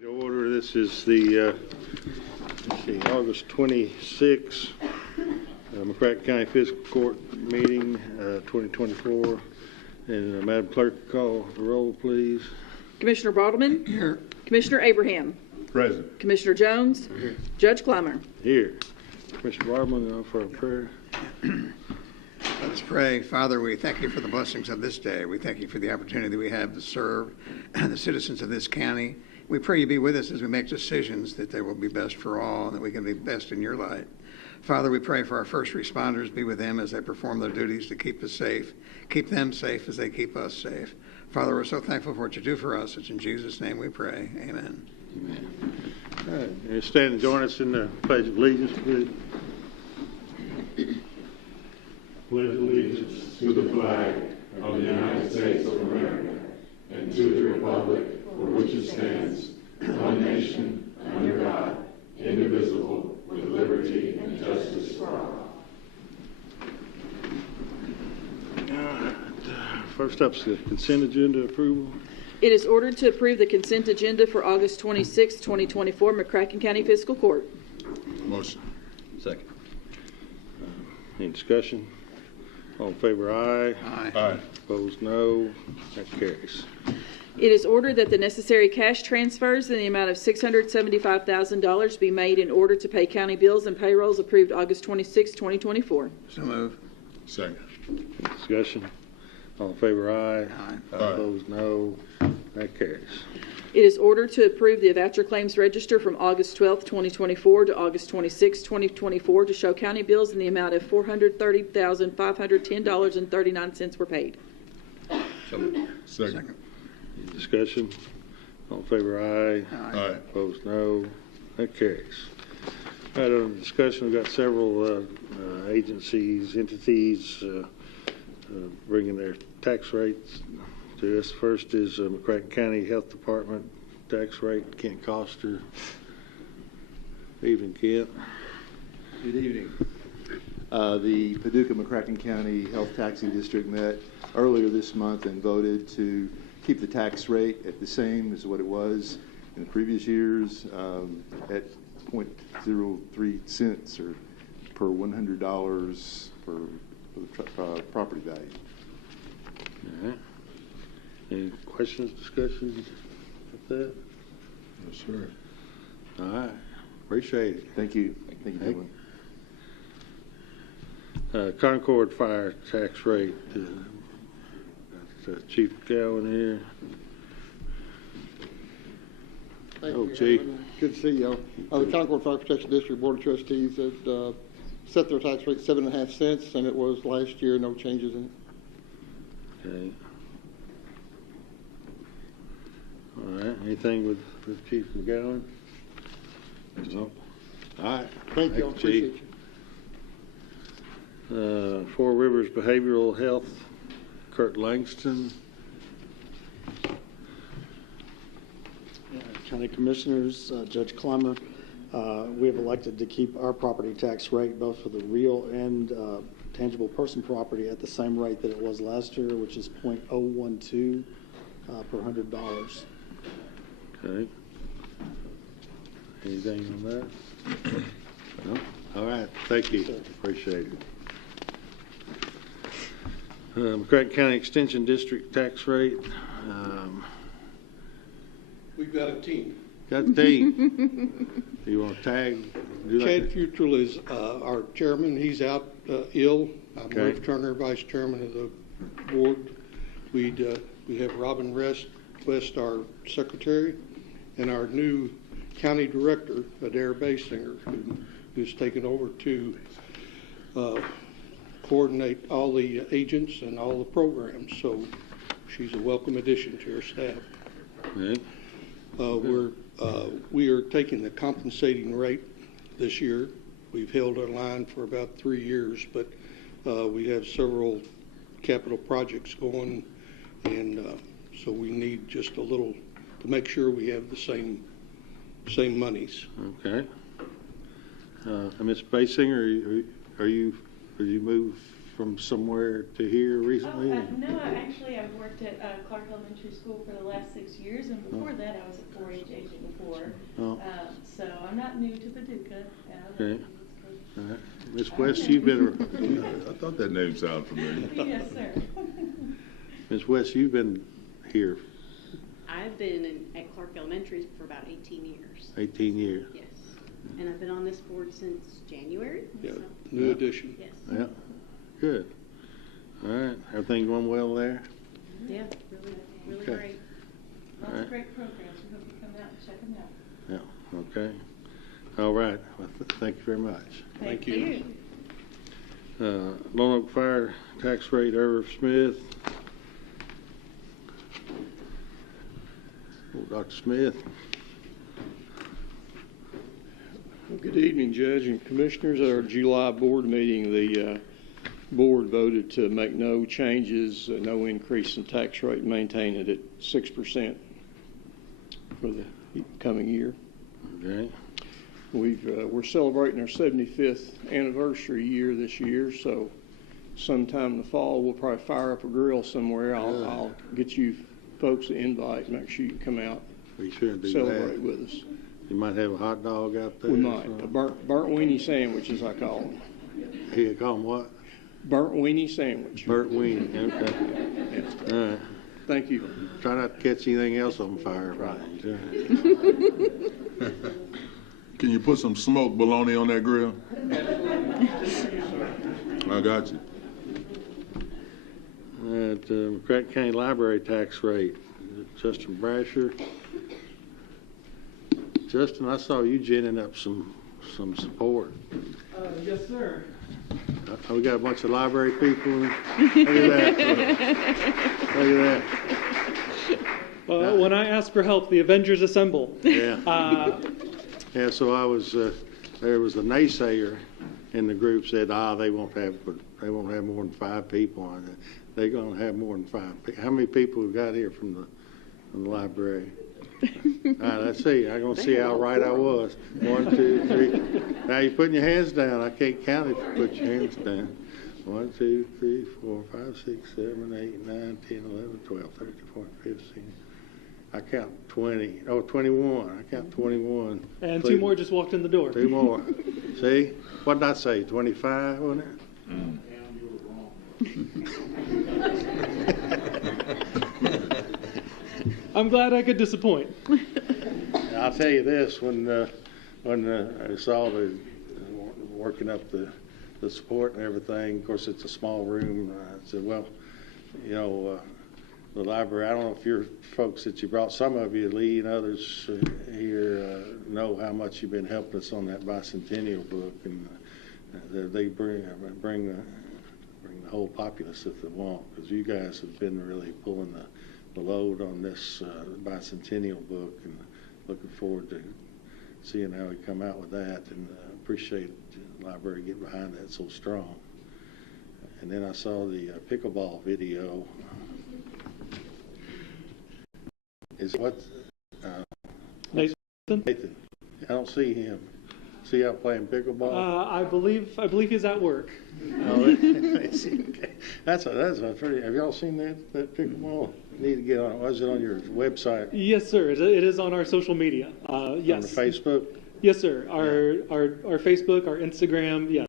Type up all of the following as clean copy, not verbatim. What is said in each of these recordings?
The order. This is the August 26th McCracken County Fiscal Court meeting 2024. And Madam Clerk, call the roll, please. Commissioner Baldwin. Here. Commissioner Abraham. Present. Commissioner Jones. Here. Judge Clymer. Here. Commissioner Baldwin, for a prayer. Let's pray. Father, we thank you for the blessings of this day. We thank you for the opportunity we have to serve the citizens of this county. We pray you be with us as we make decisions, that they will be best for all and that we can be best in your light. Father, we pray for our first responders. Be with them as they perform their duties to keep us safe. Keep them safe as they keep us safe. Father, we're so thankful for what you do for us. It's in Jesus' name we pray. Amen. Amen. All right. You stand and join us in the Pledge of Allegiance, please. Pledge allegiance to the flag of the United States of America and to the republic for which it stands, one nation, under God, indivisible, with liberty and justice for all. First up is the consent agenda approval. It is ordered to approve the consent agenda for August 26, 2024, McCracken County Fiscal Court. Motion. Second. Any discussion? All in favor, aye. Aye. Aye. Opposed, no. That carries. It is ordered that the necessary cash transfers in the amount of $675,000 be made in order to pay county bills and payrolls approved August 26, 2024. So move. Second. Any discussion? All in favor, aye. Aye. Opposed, no. That carries. It is ordered to approve the voucher claims register from August 12, 2024 to August 26, 2024 to show county bills in the amount of $430,510.39 were paid. Second. Any discussion? All in favor, aye. Aye. Opposed, no. That carries. All right, on discussion, we've got several agencies, entities bringing their tax rates to us. First is McCracken County Health Department tax rate. Kent Coster. Evening, Kent. Good evening. The Paducah McCracken County Health Taxing District met earlier this month and voted to keep the tax rate at the same as what it was in the previous years at 0.03 cents or per $100 for the property value. All right. Any questions, discussions with that? Yes, sir. All right. Appreciate it. Thank you. Thank you, Dylan. Concord Fire tax rate. Got Chief McCowan here. Thank Oh, you. Chief. Good to see y'all. The Concord Fire Protection District Board of Trustees have set their tax rate 7.5 cents, and it was last year, no changes in it. Okay. All right. Anything with Chief McGowan? No. All right. Thank you, I Chief. appreciate you. Four Rivers Behavioral Health, Kurt Langston. County Commissioners, Judge Clemmer, we have elected to keep our property tax rate, both for the real and tangible person property, at the same rate that it was last year, which is .012 per $100. Okay. Anything on that? No? All right. Thank you. Appreciate it. McCracken County Extension District tax rate. We've got a team. Got the team. You want to tag? Do Chad like Futrell is our chairman. He's out ill. I'm Okay. Murph Turner, vice chairman of the board. We have Robin West, our secretary, and our new county director, Adair Basinger, who's taken over to coordinate all the agents and all the programs. So she's a welcome addition to our staff. Okay. We are taking the compensating rate this year. We've held our line for about 3 years, but we have several capital projects going, and so we need just a little to make sure we have the same monies. Okay. Ms. Basinger, are you moved from somewhere to here recently? No, actually, I've worked at Clark Elementary School for the last 6 years, and before that, I was a 4-H agent before. Oh. So I'm not new to Paducah. Okay. All right. Ms. West, you've been. I thought that name sounded familiar. Yes, sir. Ms. West, you've been here I've been at Clark Elementary for about 18 years. 18 years. Yes. And I've been on this board since January. Yeah, So, new addition. yes. Yeah. Good. All right. Everything going well there? Yeah, really Okay. great. Lots right. of great programs. We hope you come out and check them out. Yeah. Okay. All right. Well, thank you very much. Thank you. Lone Oak Fire tax rate, Irv Smith. Oh, Dr. Smith. Well, good evening, Judge and Commissioners. At our July board meeting, the board voted to make no changes, no increase in tax rate, maintain it at 6% for the coming year. Okay. We're celebrating our 75th anniversary year this year, so sometime in the fall we'll probably fire up a grill somewhere. I'll get you folks an invite. Make sure you come out, We should do celebrate that. with us. You might have a hot dog out there. We might. A burnt weenie sandwich, as I call them. You call them what? Burnt weenie sandwich. Burnt weenie. Okay. Yeah. All right. Thank you. Try not to catch anything else on fire. Right. Can you put some smoked bologna on that grill? I got you. At McCracken County Library tax rate, Justin Brasher. Justin, I saw you ginning up some support. Yes, sir. We got a bunch of library people. Look at that. Look at that. When I ask for help, the Avengers assemble. Yeah. Yeah, so I was, there was a naysayer in the group said, they won't have more than 5 people on it. They're going to have more than 5. How many people we got here from the library? All right, let's see. I'm going to see how right I was. 1, 2, 3. Now you're putting your hands down. I can't count if you put your hands down. 1, 2, 3, 4, 5, 6, 7, 8, 9, 10, 11, 12, 13, 14, 15. I count 20. Oh, 21. I count 21. And Please. 2 more just walked in the door. 2 more. See? What did I say? 25, wasn't it? I'm glad I could disappoint. I'll tell you this, when I saw the working up the support and everything, of course, it's a small room. I said, well, you know, the library, I don't know if your folks that you brought, some of you, Lee and others here, know how much you've been helping us on that bicentennial book, and they bring the whole populace if they want, because you guys have been really pulling the load on this bicentennial book, and looking forward to seeing how we come out with that, and appreciate the library getting behind that so strong. And then I saw the pickleball video. Is what Nathan? Nathan? I don't see him. See out playing pickleball? I believe he's at work. Oh, okay. That's a pretty. Have y'all seen that pickleball? Need to get on. Was it on your website? Yes, sir. It is on our social media. Yes. On the Facebook. Yes, sir. Our Facebook, our Instagram. Yes.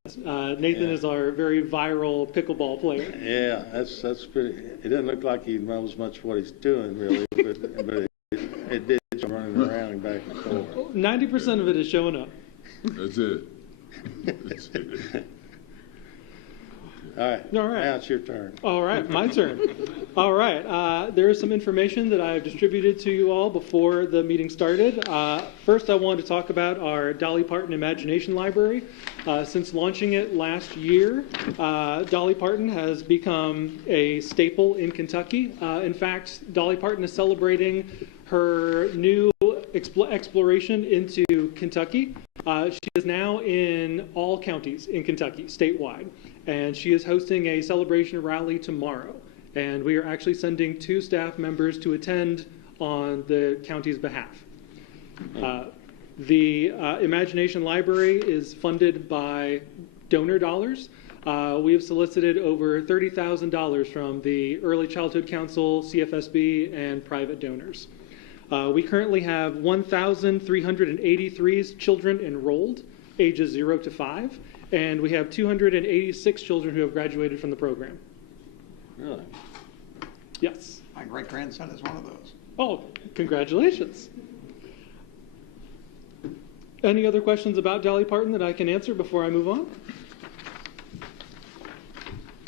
Nathan is our very viral pickleball player. Yeah, that's pretty. It doesn't look like he knows much what he's doing really, but it did running around and back and forth. 90% of it is showing up. That's it. That's it. All right. All right. Now it's your turn. All right, my turn. All right. There is some information that I've distributed to you all before the meeting started. First, I wanted to talk about our Dolly Parton Imagination Library. Since launching it last year, Dolly Parton has become a staple in Kentucky. In fact, Dolly Parton is celebrating her new exploration into Kentucky. She is now in all counties in Kentucky, statewide, and she is hosting a celebration rally tomorrow. And we are actually sending 2 staff members to attend on the county's behalf. The Imagination Library is funded by donor dollars. We have solicited over $30,000 from the Early Childhood Council, CFSB, and private donors. We currently have 1,383 children enrolled, ages 0 to 5, and we have 286 children who have graduated from the program. Really? Yes. My great-grandson is one of those. Oh, congratulations. Any other questions about Dolly Parton that I can answer before I move on?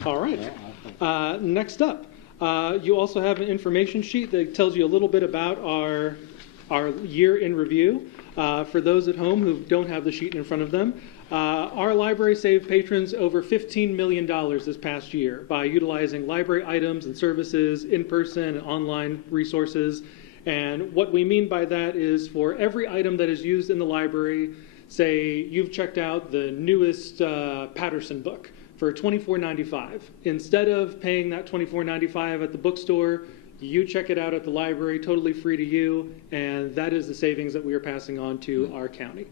All right. Next up. You also have an information sheet that tells you a little bit about our year in review. For those at home who don't have the sheet in front of them, our library saved patrons over $15 million this past year by utilizing library items and services, in-person and online resources. And what we mean by that is for every item that is used in the library, say you've checked out the newest Patterson book for $24.95. Instead of paying that $24.95 at the bookstore, you check it out at the library, totally free to you, and that is the savings that we are passing on to our county.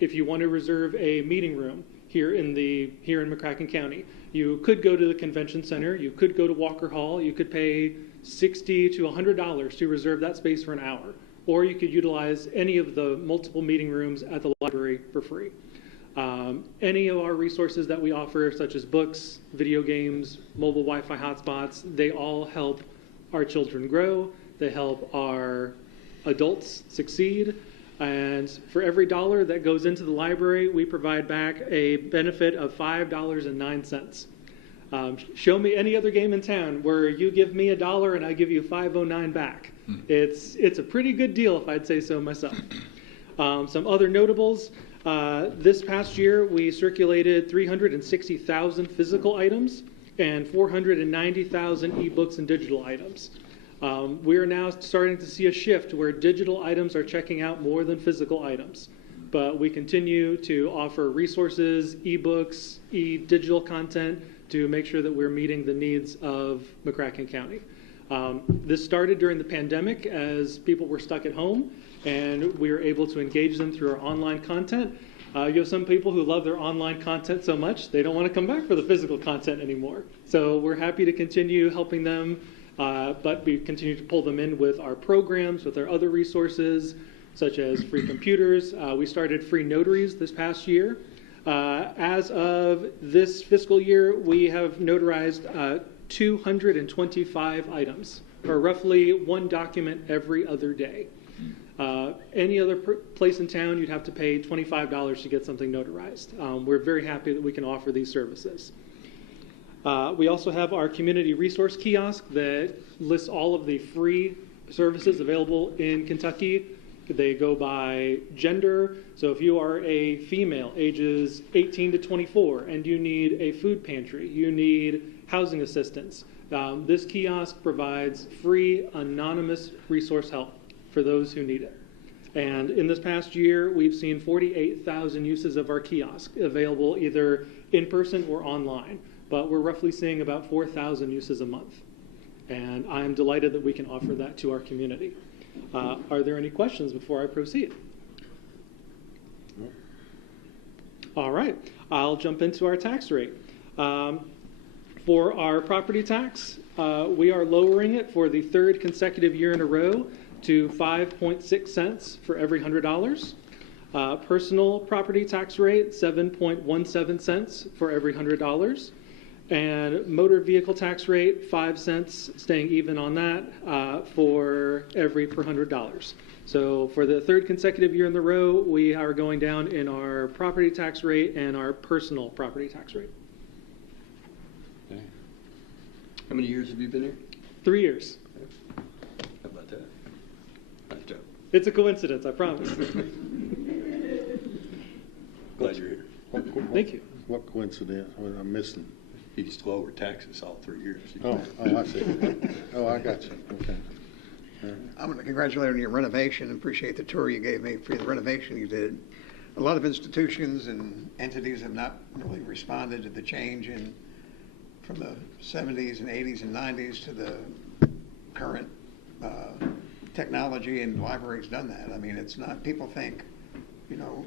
If you want to reserve a meeting room here in McCracken County, you could go to the convention center, you could go to Walker Hall, you could pay $60 to $100 to reserve that space for an hour, or you could utilize any of the multiple meeting rooms at the library for free. Any of our resources that we offer, such as books, video games, mobile Wi-Fi hotspots, they all help our children grow. They help our adults succeed. And for every dollar that goes into the library, we provide back a benefit of $5.09. Show me any other game in town where you give me $1 and I give you $5.09 back. It's a pretty good deal, if I'd say so myself. Some other notables. This past year, we circulated 360,000 physical items and 490,000 ebooks and digital items. We are now starting to see a shift where digital items are checking out more than physical items. But we continue to offer resources, ebooks, digital content to make sure that we're meeting the needs of McCracken County. This started during the pandemic as people were stuck at home, and we were able to engage them through our online content. You have some people who love their online content so much, they don't want to come back for the physical content anymore. So we're happy to continue helping them, but we continue to pull them in with our programs, with our other resources, such as free computers. We started free notaries this past year. As of this fiscal year, we have notarized 225 items, or roughly one document every other day. Any other place in town, you'd have to pay $25 to get something notarized. We're very happy that we can offer these services. We also have our community resource kiosk that lists all of the free services available in Kentucky. They go by gender. So if you are a female, ages 18 to 24, and you need a food pantry, you need housing assistance, this kiosk provides free, anonymous resource help for those who need it. And in this past year, we've seen 48,000 uses of our kiosk available either in person or online. But we're roughly seeing about 4,000 uses a month. And I'm delighted that we can offer that to our community. Are there any questions before I proceed? All right, I'll jump into our tax rate. For our property tax, we are lowering it for the third consecutive year in a row to 5.6 cents for every $100. Personal property tax rate, 7.17 cents for every $100. And motor vehicle tax rate, 5 cents, staying even on that for every per $100. So for the third consecutive year in the row, we are going down in our property tax rate and our personal property tax rate. Okay. How many years have you been here? 3 years. How about that? Nice job. It's a coincidence, I promise. Glad you're here. Thank you. What coincidence? What I'm missing? You used to go over taxes all 3 years. Oh, I see. Oh, I got you. Okay. I'm going to congratulate you on your renovation and appreciate the tour you gave me for the renovation you did. A lot of institutions and entities have not really responded to the change from the 70s and 80s and 90s to the current technology, and the library's done that. I mean, it's not, people think, you know,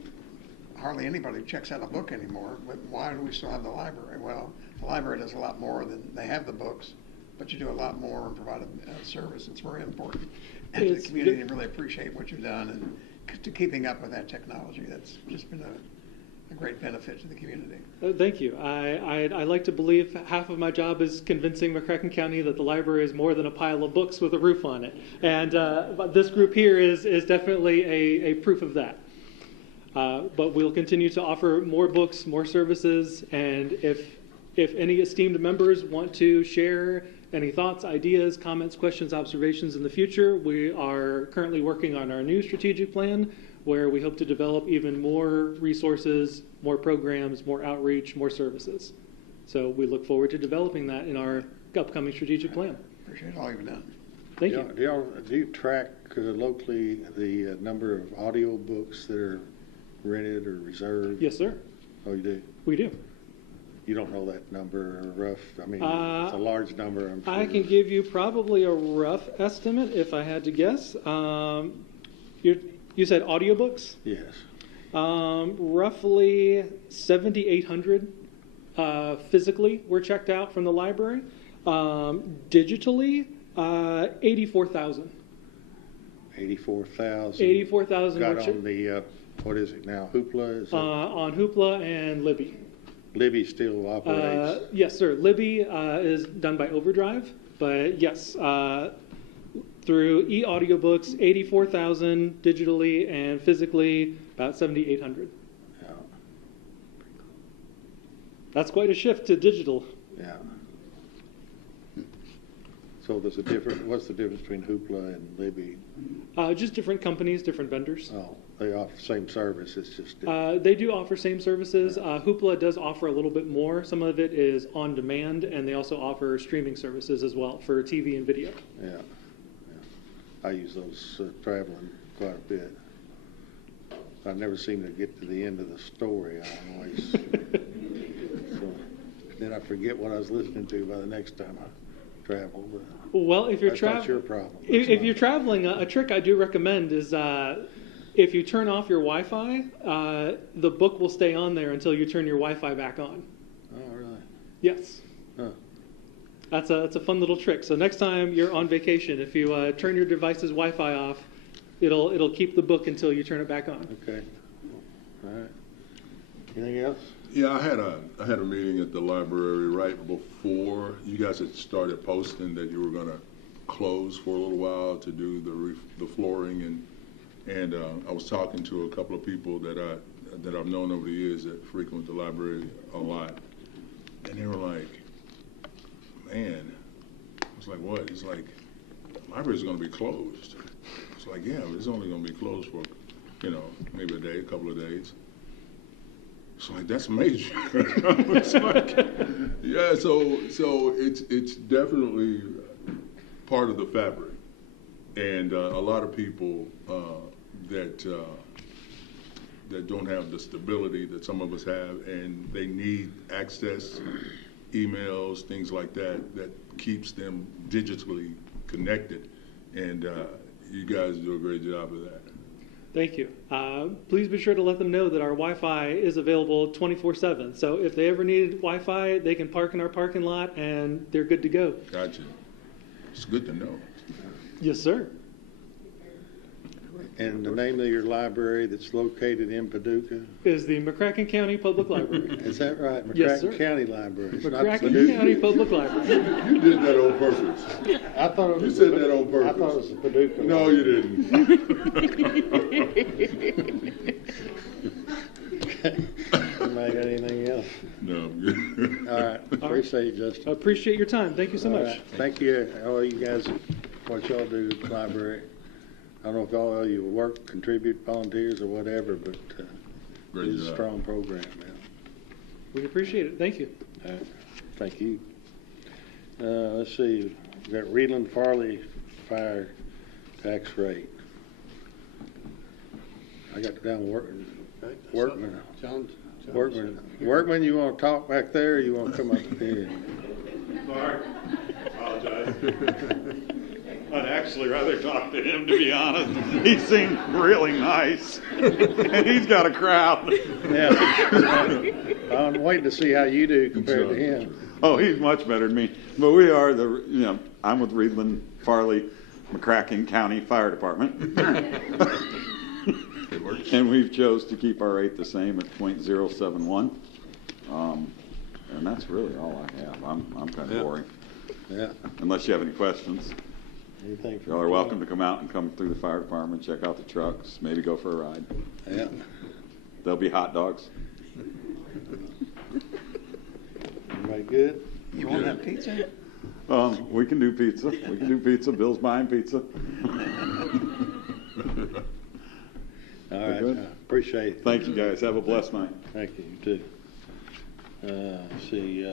hardly anybody checks out a book anymore, but why do we still have the library? Well, the library does a lot more than they have the books, but you do a lot more and provide a service. It's very important. And to the community, and really appreciate what you've done and to keeping up with that technology. That's just been a great benefit to the community. Thank you. I like to believe half of my job is convincing McCracken County that the library is more than a pile of books with a roof on it. And but this group here is definitely a proof of that. But we'll continue to offer more books, more services, and if any esteemed members want to share any thoughts, ideas, comments, questions, observations in the future, we are currently working on our new strategic plan where we hope to develop even more resources, more programs, more outreach, more services. So we look forward to developing that in our upcoming strategic plan. Appreciate all you've done. Thank you. Do you track locally the number of audio books that are rented or reserved? Yes, sir. Oh, you do? We do. You don't know that number rough? I mean, it's a large number, I'm sure. I can give you probably a rough estimate if I had to guess. You said audiobooks? Yes. Roughly 7,800 physically were checked out from the library. Digitally, 84,000. 84,000. 84,000 got were on the, what is it now, Hoopla? Is on Hoopla and Libby. Libby still operates? Yes, sir. Libby is done by Overdrive, but yes, through e-audiobooks, 84,000 digitally, and physically about 7,800. Yeah. That's quite a shift to digital. Yeah. So there's a difference. What's the difference between Hoopla and Libby? Just different companies, different vendors. Oh, they offer same service. It's just different. They do offer same services. Hoopla does offer a little bit more. Some of it is on demand, and they also offer streaming services as well for TV and video. Yeah. I use those traveling quite a bit. I never seem to get to the end of the story. I always so then I forget what I was listening to by the next time I travel. But well, if you're that's your problem. If you're traveling, a trick I do recommend is if you turn off your Wi-Fi, the book will stay on there until you turn your Wi-Fi back on. Oh, really? Yes. Huh. That's a fun little trick. So next time you're on vacation, if you turn your device's Wi-Fi off, it'll keep the book until you turn it back on. Okay. All right. Anything else? Yeah, I had a meeting at the library right before you guys had started posting that you were going to close for a little while to do the flooring, and I was talking to a couple of people that I've known over the years that frequent the library a lot, and they were like, "Man," I was like, "What?" It's like, "The library's going to be closed." It's like, "Yeah, but it's only going to be closed for, maybe a day, a couple of days." It's like, that's major. It's like, yeah, so it's definitely part of the fabric, and a lot of people that don't have the stability that some of us have, and they need access, emails, things like that keeps them digitally connected, and you guys do a great job of that. Thank you. Please be sure to let them know that our Wi-Fi is available 24/7. So if they ever need Wi-Fi, they can park in our parking lot and they're good to go. Gotcha. It's good to know. Yes, sir. And the name of your library that's located in Paducah? Is the McCracken County Public Library. Is that right? Yes, sir. McCracken County Library. It's not McCracken Paducah. County Public Library. You did that on purpose. I thought it was. You said that on purpose. I thought it was the Paducah. No, you didn't. Make anything else? No, I'm good. All right. Appreciate it, Justin. I appreciate your time. Thank you so All much. right. Thank you, all you guys, what y'all do at the library. I don't know if all of you work, contribute, volunteers, or whatever, but Great it's a job. strong program, man. We appreciate it. Thank you. All right. Thank you. Let's see, we got Reedland Farley fire tax rate. I got down Workman. Workman, you want to talk back there, or you want to come up here? Mark, apologize. I'd actually rather talk to him, to be honest. He seemed really nice, and he's got a crowd. Yeah. I'm waiting to see how you do compared to him. Oh, he's much better than me. But we are I'm with Reedland Farley, McCracken County Fire Department. And we've chose to keep our rate the same at .071. And that's really all I have. I'm kind of boring. Yeah. Unless you have any questions. Anything from Y'all are welcome to come out and come through the fire department, check out the trucks, maybe go for a ride. Yeah. There'll be hot dogs. Everybody good? You want to have pizza? We can do pizza. We can do pizza. Bill's buying pizza. All right. Good? Appreciate it. Thank you, guys. Have a blessed night. Thank you. You too. Let's see,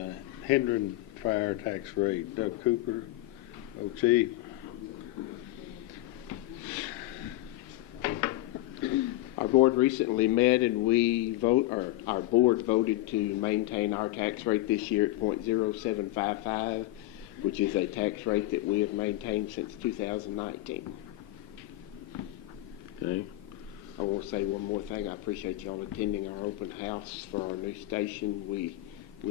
Hendron fire tax rate. Doug Cooper, Chief. Our board recently met and our board voted to maintain our tax rate this year at .0755, which is a tax rate that we have maintained since 2019. Okay. I want to say one more thing. I appreciate y'all attending our open house for our new station. We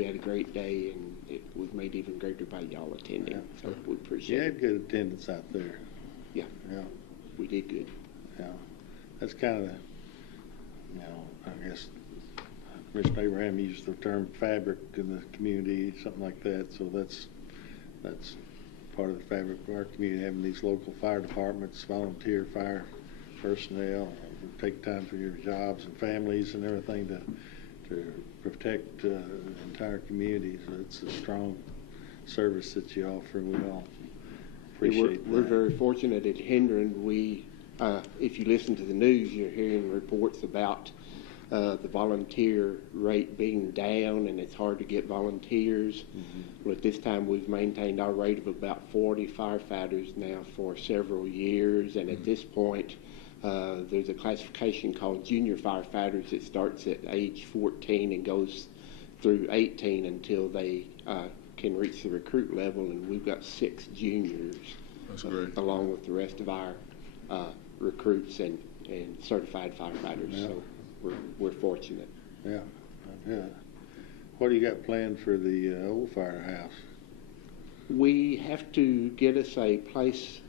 had a great day, and it was made even greater by y'all attending. Yeah. So we appreciate it. You had good attendance out there. Yeah. Yeah. We did good. Yeah. That's kind of, I guess, Mr. Abraham used the term fabric in the community, something like that. So that's part of the fabric of our community, having these local fire departments, volunteer fire personnel, take time for your jobs and families and everything to protect the entire community. So it's a strong service that you offer, and we all appreciate that. We're very fortunate at Hendron. If you listen to the news, you're hearing reports about the volunteer rate being down, and it's hard to get volunteers. Well, at this time, we've maintained our rate of about 40 firefighters now for several years, and at this point, there's a classification called junior firefighters that starts at age 14 and goes through 18 until they can reach the recruit level, and we've got 6 juniors. That's great. Along with the rest of our recruits and certified firefighters. Yeah. So we're fortunate. Yeah. Good. What do you got planned for the old firehouse? We have to get us a place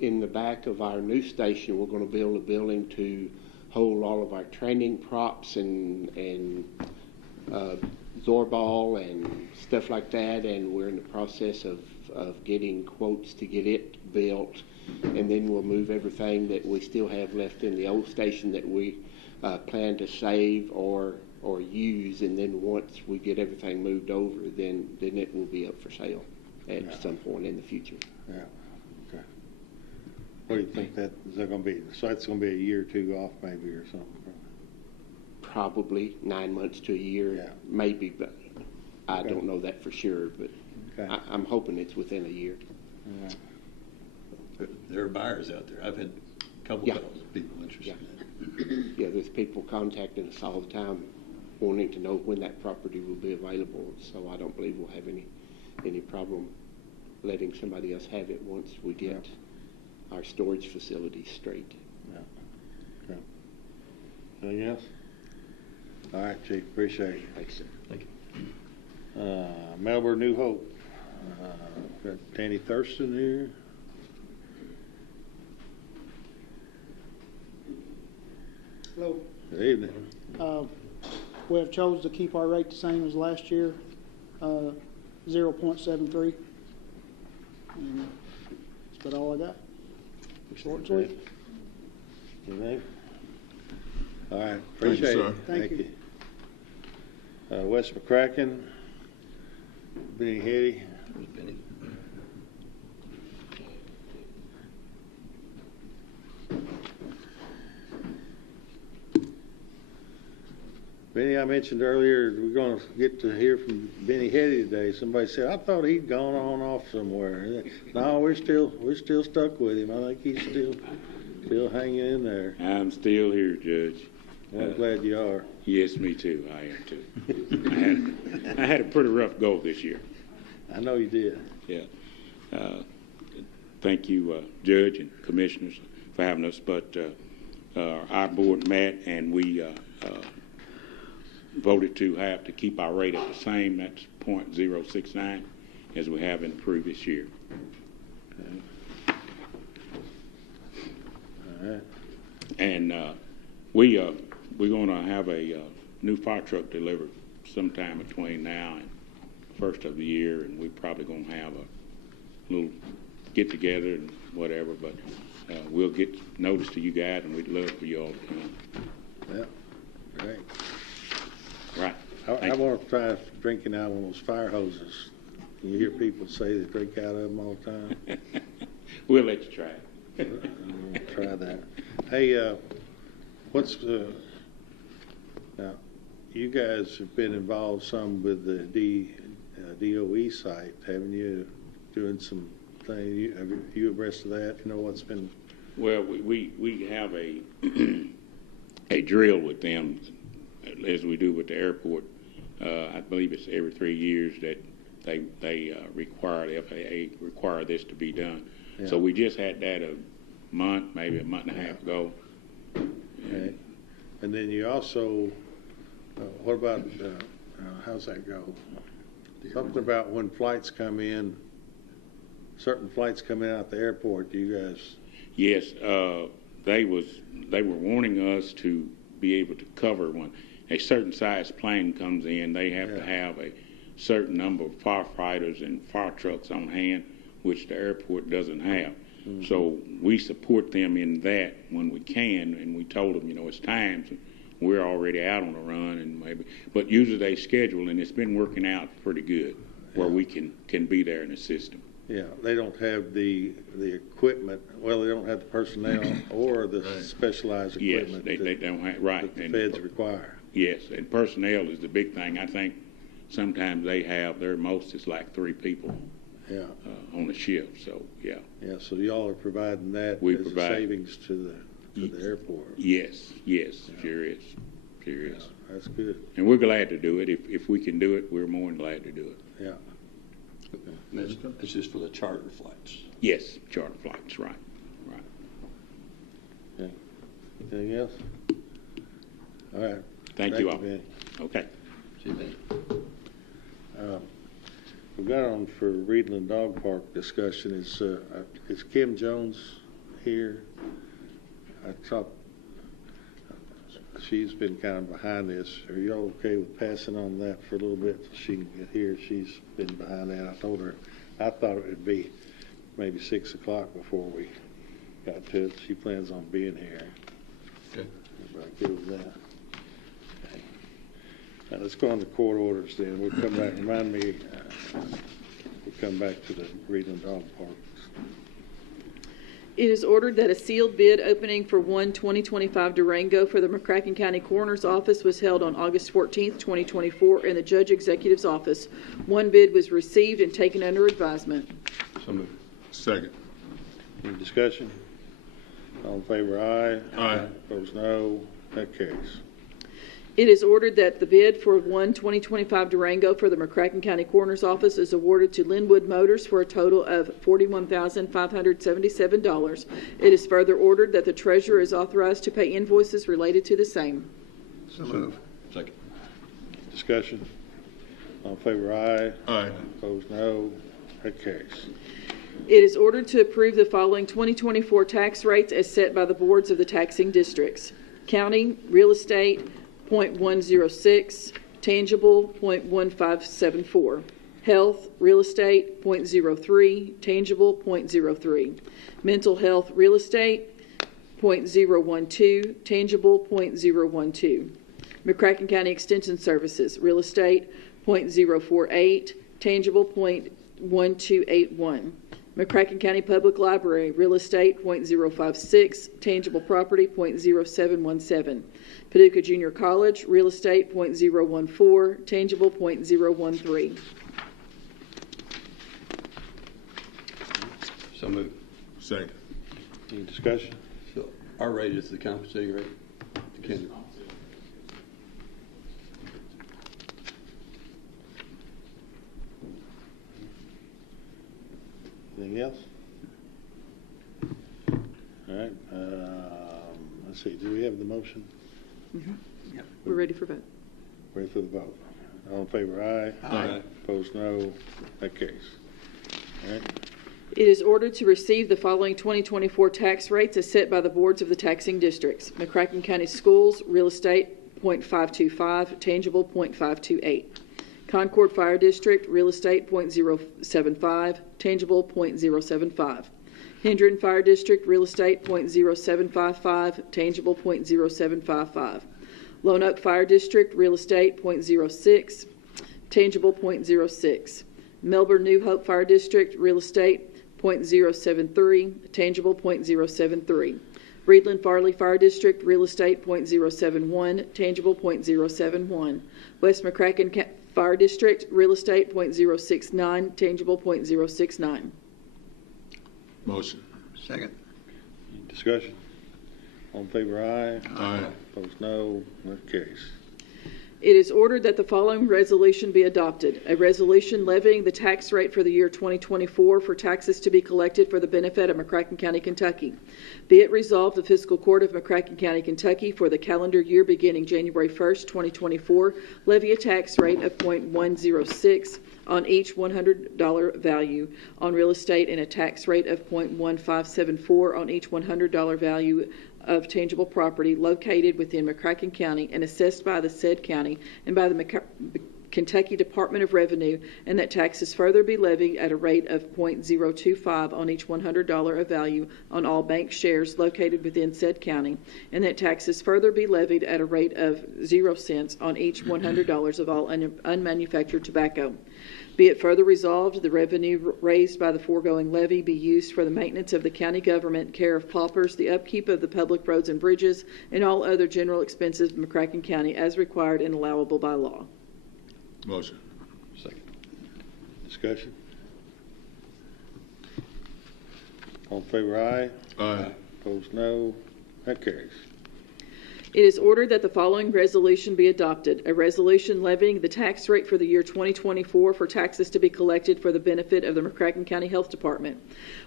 in the back of our new station. We're going to build a building to hold all of our training props and Zorball and stuff like that, and we're in the process of getting quotes to get it built, and then we'll move everything that we still have left in the old station that we plan to save or use, and then once we get everything moved over, then it will be up for sale at some point in the future. Yeah. Okay. What do you think that is that going to be? So that's going to be a year or two off, maybe, or something. Probably 9 months to a year, maybe, but I don't know that for sure. But I'm hoping it's within a year. There are buyers out there. I've had a couple calls of people interested in it. Yeah, there's people contacting us all the time wanting to know when that property will be available. So I don't believe we'll have any problem letting somebody else have it once we get our storage facility straight. Yeah. Okay. Anything else? All right, Chief. Appreciate it. Thanks, sir. Thank you. Melbourne New Hope. Got Danny Thurston here. Hello. Good evening. We have chosen to keep our rate the same as last year, 0.73. And that's about all I got. Short and sweet. Anything? All right. Appreciate it. Thank you. West McCracken. Benny Hetty. Benny. Benny, I mentioned earlier we're going to get to hear from Benny Hetty today. Somebody said I thought he'd gone on off somewhere. No, we're still stuck with him. I think he's still hanging in there. I'm still here, Judge. Well, I'm glad you are. Yes, me too. I am too. I had a pretty rough go this year. I know you did. Yeah. Thank you, Judge and Commissioners, for having us. But our board met and we voted to have to keep our rate at the same. That's 0.069 as we have in the previous year. Okay. All right. And we're going to have a new fire truck delivered sometime between now and first of the year, and we're probably going to have a little get together and whatever. But we'll get notice to you guys, and we'd love for you all to come. Yeah. Great. Right. I want to try drinking out of one of those fire hoses. You hear people say they drink out of them all the time. We'll let you try it. We'll try that. Hey, what's now? You guys have been involved some with the DOE site, haven't you? Doing some things. Are you abreast of that? You know what's been? Well, we have a a drill with them, as we do with the airport. I believe it's every 3 years that they require, the FAA require this to be done. Yeah. So we just had that a month, maybe a month and a half ago. Okay. And then you also, what about, how's that go? Something about when flights come in, certain flights coming out the airport, do you guys? Yes, they were wanting us to be able to cover when a certain size plane comes in, they have to have a certain number of firefighters and fire trucks on hand, which the airport doesn't have. Mm-hmm. So we support them in that when we can, and we told them, it's time. So we're already out on a run, and but usually they schedule, and it's been working out pretty good where we can be there and assist them. Yeah, they don't have the equipment. Well, they don't have the personnel or the specialized equipment. Yes, they don't have that the feds require. Yes, and personnel is the big thing. I think sometimes they have their most is like 3 people. Yeah. On a shift. So yeah. Yeah. So y'all are providing that we as provide a savings to the airport. Yes. Yes. Yeah. Sure is. Sure is. That's good. And we're glad to do it. If we can do it, we're more than glad to do it. Yeah. It's just for the charter flights. Yes, charter flights. Right. Right. Okay. Anything else? All right. Thank you all. Ben. Okay. See you, Ben. We got on for Reedland Dog Park discussion. Is Kim Jones here? I she's been kind of behind this. Are you all okay with passing on that for a little bit so she can get here? She's been behind that. I told her I thought it would be maybe 6 o'clock before we got to it. She plans on being here. Okay. Everybody good with that? Okay. Now let's go on to court orders then. We'll come back. Remind me, we'll come back to the Reedland Dog Parks. It is ordered that a sealed bid opening for 2025 Durango for the McCracken County Coroner's Office was held on August 14th, 2024 in the Judge Executive's office. One bid was received and taken under advisement. So moved. Second. Any discussion? All in favor, aye. Aye. Opposed, no. That carries. It is ordered that the bid for 2025 Durango for the McCracken County Coroner's Office is awarded to Linwood Motors for a total of $41,577. It is further ordered that the treasurer is authorized to pay invoices related to the same. So moved. Second. Discussion? All in favor, aye. Aye. Opposed, no. That carries. It is ordered to approve the following 2024 tax rates as set by the boards of the taxing districts. County, real estate, 0.106, tangible, 0.1574. Health, real estate, 0.03, tangible, 0.03. Mental health, real estate, 0.012, tangible, 0.012. McCracken County Extension Services, real estate, 0.048, tangible, 0.1281. McCracken County Public Library, real estate, 0.056, tangible property, 0.0717. Paducah Junior College, real estate, 0.014, tangible, 0.013. So moved. Second. Any discussion? So our rate is the compensating rate? Okay. Anything else? All right. Let's see. Do we have the motion? Yep. We're ready for vote. Ready for the vote. All in favor, aye. Aye. Opposed, no. That carries. All right. It is ordered to receive the following 2024 tax rates as set by the boards of the taxing districts. McCracken County Schools, real estate, 0.525, tangible, 0.528. Concord Fire District, real estate, 0.075, tangible, 0.075. Hendron Fire District, real estate, 0.0755, tangible, 0.0755. Lone Oak Fire District, real estate, 0.06, tangible, 0.06. Melbourne New Hope Fire District, real estate, 0.073, tangible, 0.073. Reedland Farley Fire District, real estate, 0.071, tangible, 0.071. West McCracken Fire District, real estate, 0.069, tangible, 0.069. Motion. Second. Any discussion? All in favor, aye. Aye. Opposed, no. That carries. It is ordered that the following resolution be adopted. A resolution levying the tax rate for the year 2024 for taxes to be collected for the benefit of McCracken County, Kentucky. Be it resolved, the Fiscal Court of McCracken County, Kentucky, for the calendar year beginning January 1st, 2024, levy a tax rate of 0.106 on each $100 value on real estate and a tax rate of 0.1574 on each $100 value of tangible property located within McCracken County and assessed by the said county and by the Kentucky Department of Revenue, and that taxes further be levied at a rate of 0.025 on each $100 of value on all bank shares located within said county, and that taxes further be levied at a rate of 0 cents on each $100 of all unmanufactured tobacco. Be it further resolved, the revenue raised by the foregoing levy be used for the maintenance of the county government, care of paupers, the upkeep of the public roads and bridges, and all other general expenses of McCracken County as required and allowable by law. Motion. Second. Discussion? All in favor, aye. Aye. Opposed, no. That carries. It is ordered that the following resolution be adopted. A resolution levying the tax rate for the year 2024 for taxes to be collected for the benefit of the McCracken County Health Department.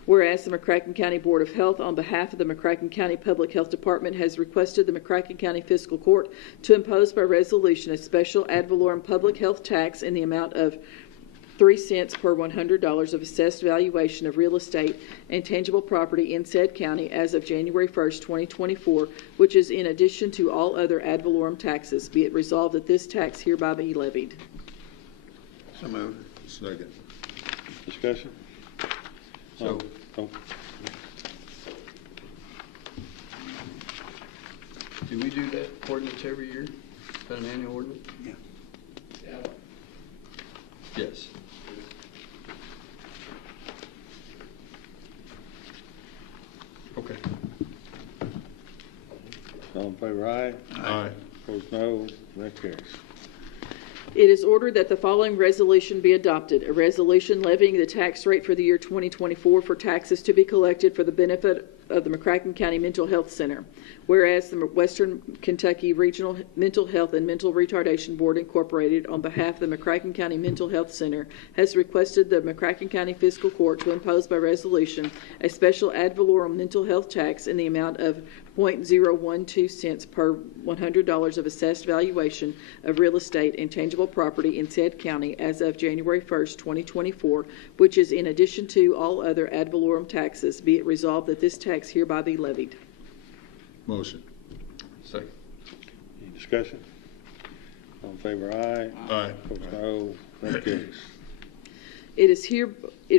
Whereas the McCracken County Board of Health, on behalf of the McCracken County Public Health Department, has requested the McCracken County Fiscal Court to impose by resolution a special ad valorem public health tax in the amount of 3 cents per $100 of assessed valuation of real estate and tangible property in said county as of January 1st, 2024, which is in addition to all other ad valorem taxes. Be it resolved that this tax hereby be levied. So moved. Second. Discussion? So, do we do that ordinance every year? Is that an annual ordinance? Yeah. Yes. Okay. All in favor, aye? Aye. Opposed, no. That carries. It is ordered that the following resolution be adopted. A resolution levying the tax rate for the year 2024 for taxes to be collected for the benefit of the McCracken County Mental Health Center. Whereas the Western Kentucky Regional Mental Health and Mental Retardation Board Incorporated, on behalf of the McCracken County Mental Health Center, has requested the McCracken County Fiscal Court to impose by resolution a special ad valorem mental health tax in the amount of 0.012 cents per $100 of assessed valuation of real estate and tangible property in said county as of January 1st, 2024, which is in addition to all other ad valorem taxes. Be it resolved that this tax hereby be levied. Motion. Second. Any discussion? All in favor, aye? Aye. Opposed, no. That carries. It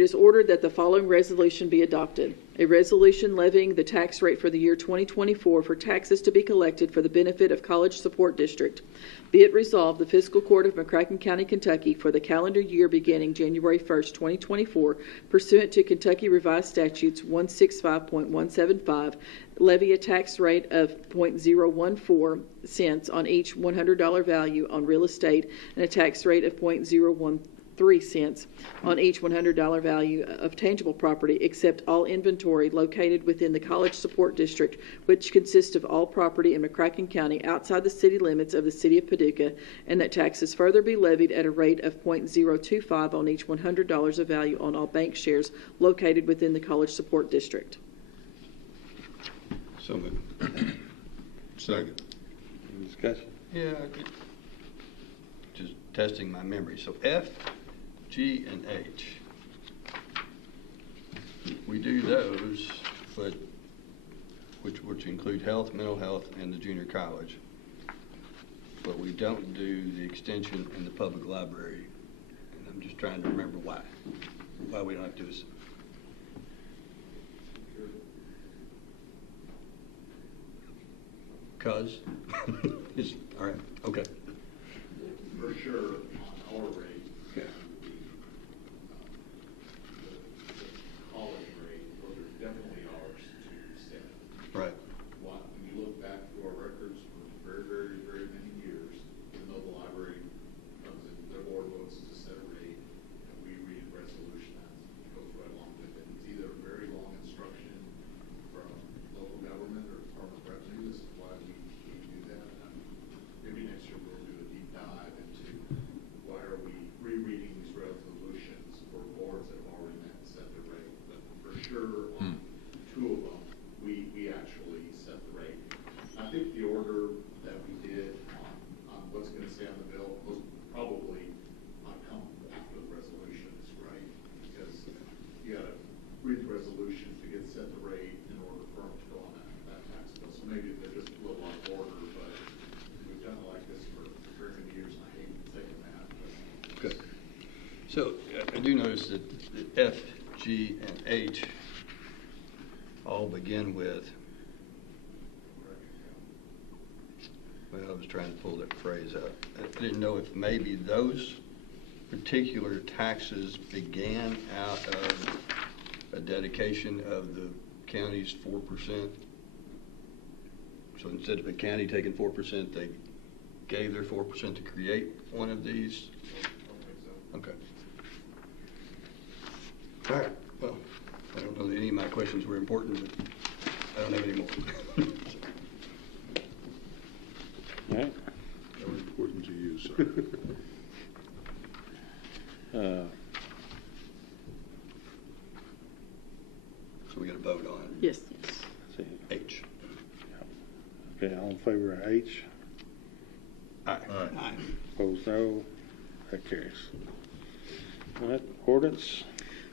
is ordered that the following resolution be adopted. A resolution levying the tax rate for the year 2024 for taxes to be collected for the benefit of College Support District. Be it resolved, the Fiscal Court of McCracken County, Kentucky, for the calendar year beginning January 1st, 2024, pursuant to Kentucky Revised Statutes 165.175, levy a tax rate of 0.014 cents on each $100 value on real estate and a tax rate of 0.013 cents on each $100 value of tangible property, except all inventory located within the College Support District, which consists of all property in McCracken County outside the city limits of the city of Paducah, and that taxes further be levied at a rate of 0.025 on each $100 of value on all bank shares located within the College Support District. So moved. Second. Any discussion? Yeah, just testing my memory. So F, G, and H. We do those, but which include health, mental health, and the junior college. But we don't do the extension in the public library. And I'm just trying to remember why we don't have to do this. Cause? All right, okay. For sure, on our rate, Yeah. the college rate, those are definitely ours to set. Right. When you look back through our records for very, very, very many years, even though the library comes in, their board votes to set a rate, and we read a resolution that goes right along with it. It's either a very long instruction from local government or Department of Revenue. This is why we do that. Maybe next year we'll do a deep dive into why are we rereading these resolutions for boards that have already met and set the rate. But for sure, on two of them, we actually set the rate. I think the order that we did on what's going to stay on the bill was probably not come after the resolutions, right? Because you got to read the resolutions to get set the rate in order for them to go on that tax bill. So maybe they're just a little out of order, but we've done it like this for very many years, and I hate taking that. Good. So I do notice that the F, G, and H all begin with, well, I was trying to pull that phrase out. I didn't know if maybe those particular taxes began out of a dedication of the county's 4%. So instead of a county taking 4%, they gave their 4% to create one of these? Okay. All right. Well, I don't know that any of my questions were important, but I don't have any more. All right. That was important to you, sir. So we got to vote on Yes. H. Okay, all in favor of H? Aye. Opposed, no. That carries. All right, ordinance.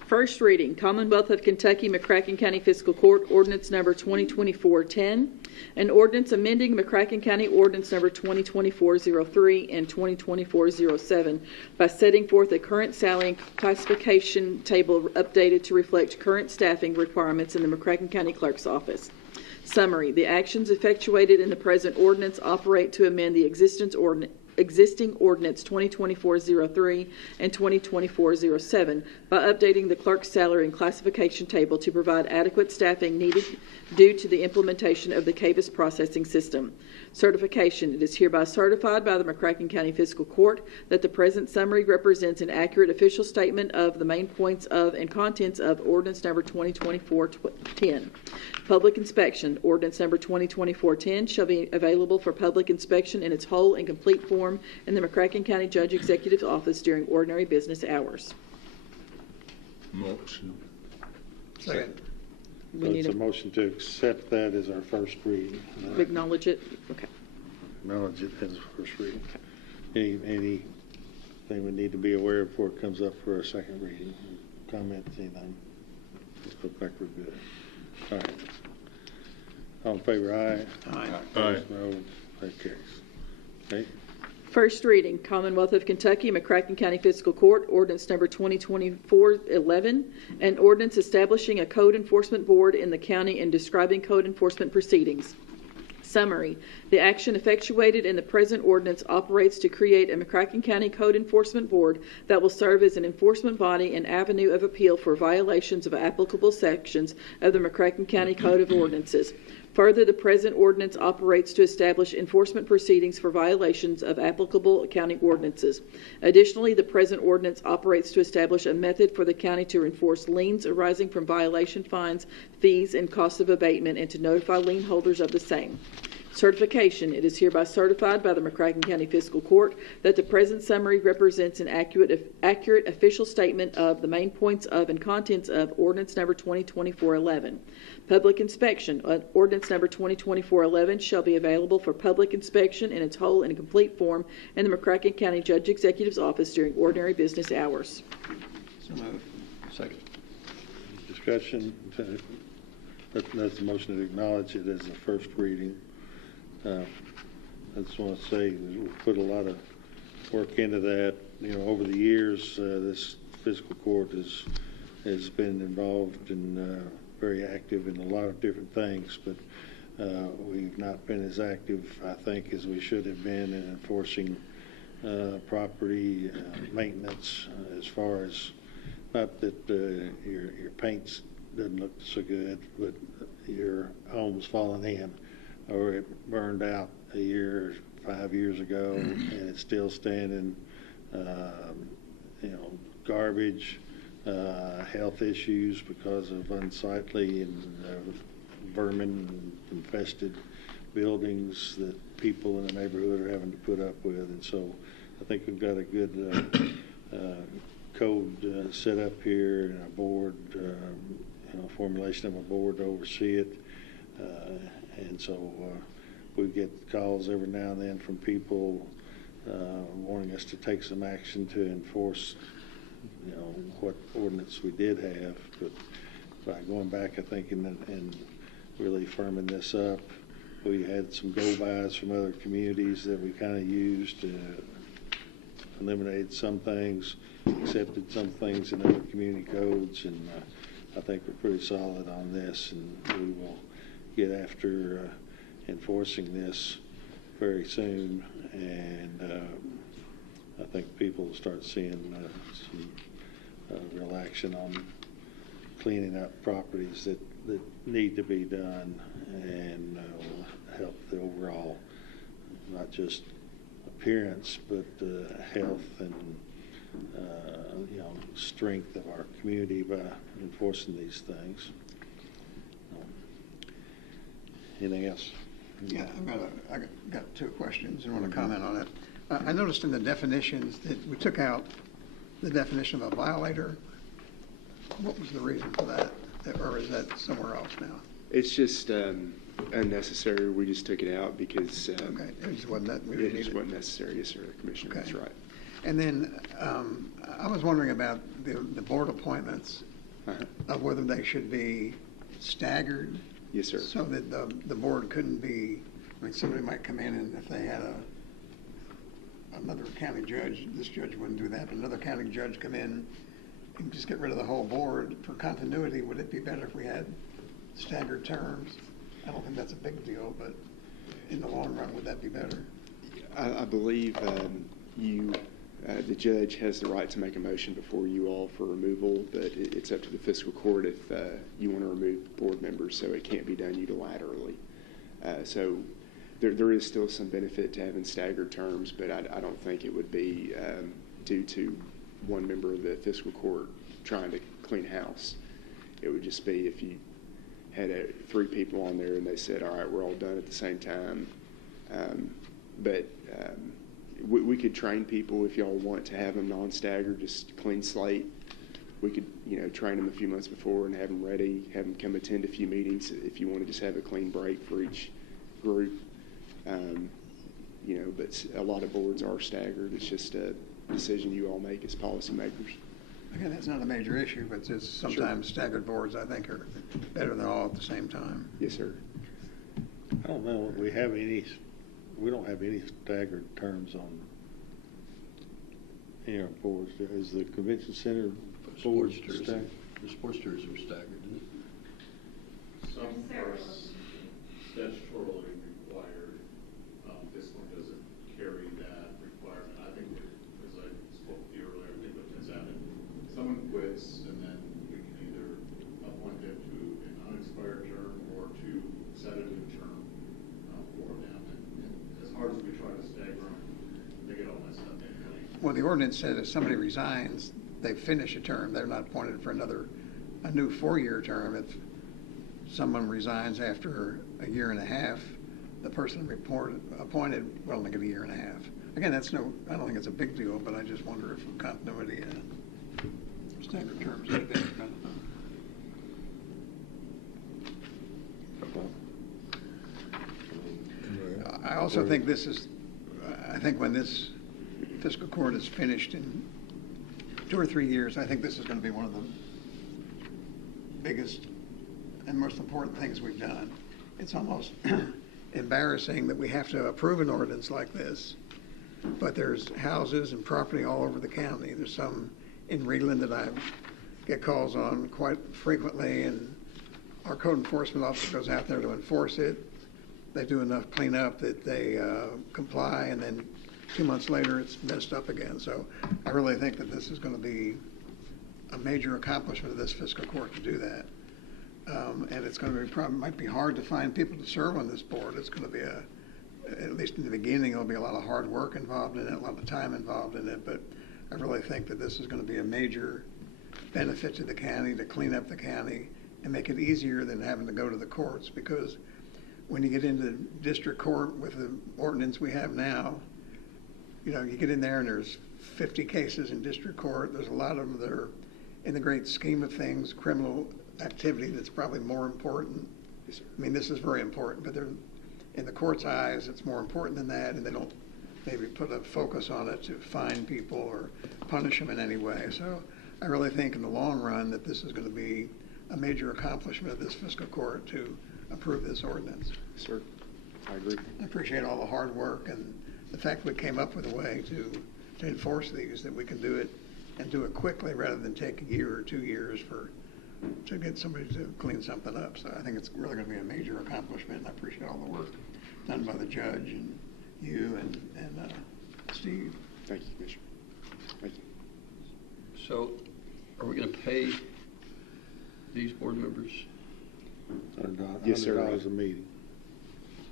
First reading, Commonwealth of Kentucky, McCracken County Fiscal Court, ordinance number 2024-10, an ordinance amending McCracken County ordinance number 2024-03 and 2024-07 by setting forth a current salary and classification table updated to reflect current staffing requirements in the McCracken County Clerk's Office. Summary, the actions effectuated in the present ordinance operate to amend the existing ordinance 2024-03 and 2024-07 by updating the clerk's salary and classification table to provide adequate staffing needed due to the implementation of the CABIS processing system. Certification. It is hereby certified by the McCracken County Fiscal Court that the present summary represents an accurate official statement of the main points of and contents of ordinance number 2024-10. Public inspection. Ordinance number 2024-10 shall be available for public inspection in its whole and complete form in the McCracken County Judge Executive's office during ordinary business hours. Motion. Second. We So need it's a motion to accept that as our first reading. acknowledge it. Okay. Acknowledge it as first reading. Anything we need to be aware of before it comes up for a second reading? Comments, anything? Let's look like we're good. All right. All in favor, aye. Aye. Opposed, no. That carries. Okay. First reading, Commonwealth of Kentucky, McCracken County Fiscal Court, ordinance number 2024-11, an ordinance establishing a code enforcement board in the county and describing code enforcement proceedings. Summary, the action effectuated in the present ordinance operates to create a McCracken County Code Enforcement Board that will serve as an enforcement body and avenue of appeal for violations of applicable sections of the McCracken County Code of Ordinances. Further, the present ordinance operates to establish enforcement proceedings for violations of applicable county ordinances. Additionally, the present ordinance operates to establish a method for the county to enforce liens arising from violation fines, fees, and costs of abatement, and to notify lien holders of the same. Certification. It is hereby certified by the McCracken County Fiscal Court that the present summary represents an accurate official statement of the main points of and contents of ordinance number 2024-11. Public inspection. Ordinance number 2024-11 shall be available for public inspection in its whole and complete form in the McCracken County Judge Executive's office during ordinary business hours. So moved. Second. Discussion. That's a motion to acknowledge it as a first reading. I just want to say that we put a lot of work into that. You know, over the years, this fiscal court has been involved and very active in a lot of different things, but we've not been as active, I think, as we should have been in enforcing property maintenance, as far as not that your paint doesn't look so good, but your home's falling in, or it burned out 5 years ago and it's still standing. Garbage, health issues because of unsightly and vermin infested buildings that people in the neighborhood are having to put up with. And so I think we've got a good code set up here and a board, formulation of a board to oversee it. And so we get calls every now and then from people wanting us to take some action to enforce, what ordinance we did have. But by going back, I think, and really firming this up, we had some go-bys from other communities that we kind of used to eliminate some things, accepted some things in other community codes, and I think we're pretty solid on this, and we will get after enforcing this very soon, and I think people will start seeing some real action on cleaning up properties that need to be done, and will help the overall, not just appearance, but health and strength of our community by enforcing these things. Anything else? Yeah, I got two questions and want to comment on it. I noticed in the definitions that we took out the definition of a violator. What was the reason for that? Or is that somewhere else now? It's just unnecessary. We just took it out because okay, it just wasn't that. It just wasn't necessary. Yes, sir, Commissioner. Okay. That's right. And then I was wondering about the board appointments, of whether they should be staggered. Yes, sir. So that the board couldn't be, I mean, somebody might come in and if they had another county judge, this judge wouldn't do that, but another county judge come in and just get rid of the whole board. For continuity, would it be better if we had staggered terms? I don't think that's a big deal, but in the long run, would that be better? I believe the judge has the right to make a motion before you all for removal, but it's up to the fiscal court if you want to remove board members, so it can't be done unilaterally. So there is still some benefit to having staggered terms, but I don't think it would be due to one member of the fiscal court trying to clean house. It would just be if you had 3 people on there and they said, all right, we're all done at the same time. But we could train people if y'all want to have them non-staggered, just clean slate. We could, train them a few months before and have them ready, have them come attend a few meetings if you want to just have a clean break for each group. But a lot of boards are staggered. It's just a decision you all make as policymakers. Again, that's not a major issue, but just sometimes staggered boards, I think, are better than all at the same time. Yes, sir. I don't know if we don't have any staggered terms on any of our boards. Is the convention center board staggered? The sports tours are staggered, isn't it? Some are statutorily required. Fiscal doesn't carry that requirement. I think, as I spoke to you earlier, I think what has happened, someone quits and then we can either appoint them to an unexpired term or to set a new term for them. And as hard as we try to stagger them, they get all messed up anyway. Well, the ordinance said if somebody resigns, they finish a term. They're not appointed for a new 4-year term. If someone resigns after a year and a half, the person appointed will only get a year and a half. Again, I don't think it's a big deal, but I just wonder if continuity and staggered terms would be better. I also think I think when this fiscal court is finished in 2 or 3 years, I think this is going to be one of the biggest and most important things we've done. It's almost embarrassing that we have to approve an ordinance like this, but there's houses and property all over the county. There's some in Reedland that I get calls on quite frequently, and our code enforcement officer goes out there to enforce it. They do enough cleanup that they comply, and then 2 months later it's messed up again. So I really think that this is going to be a major accomplishment of this fiscal court to do that. And it's going to be might be hard to find people to serve on this board. It's going to be at least in the beginning, there'll be a lot of hard work involved in it, a lot of time involved in it. But I really think that this is going to be a major benefit to the county, to clean up the county and make it easier than having to go to the courts. Because when you get into district court with the ordinance we have now, you get in there and there's 50 cases in district court. There's a lot of them that are, in the great scheme of things, criminal activity that's probably more important. I mean, this is very important, but in the court's eyes, it's more important than that, and they don't maybe put a focus on it to fine people or punish them in any way. So I really think in the long run that this is going to be a major accomplishment of this fiscal court to approve this ordinance. Sir, I agree. I appreciate all the hard work and the fact we came up with a way to enforce these, that we can do it and do it quickly rather than take a year or 2 years to get somebody to clean something up. So I think it's really going to be a major accomplishment, and I appreciate all the work done by the judge and you and Steve. Thank you, Commissioner. Thank you. So are we going to pay these board members? Yes, sir. $100 a meeting.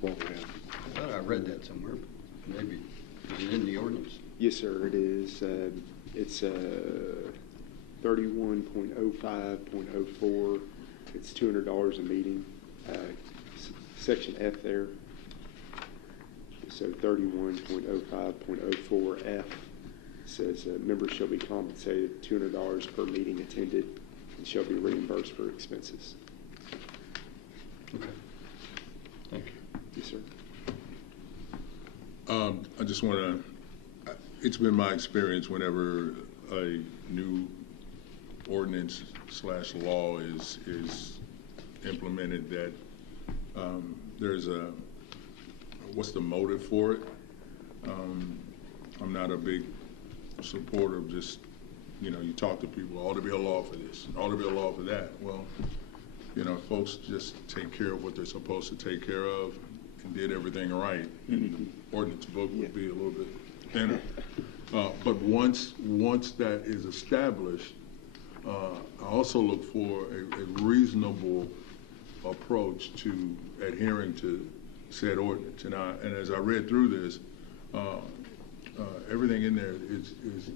That's what we have. I thought I read that somewhere. Maybe. Is it in the ordinance? Yes, sir, it is. It's 31.05.04. It's $200 a meeting. Section F there. So 31.05.04F says members shall be compensated $200 per meeting attended and shall be reimbursed for expenses. Okay. Thank you. Yes, sir. I just want to, it's been my experience whenever a new ordinance / law is implemented that there's a, what's the motive for it? I'm not a big supporter of just, you talk to people, ought to be a law for this, ought to be a law for that. Well, folks just take care of what they're supposed to take care of and did everything right, and the ordinance book would be a little bit thinner. But once that is established, I also look for a reasonable approach to adhering to said ordinance. And as I read through this, everything in there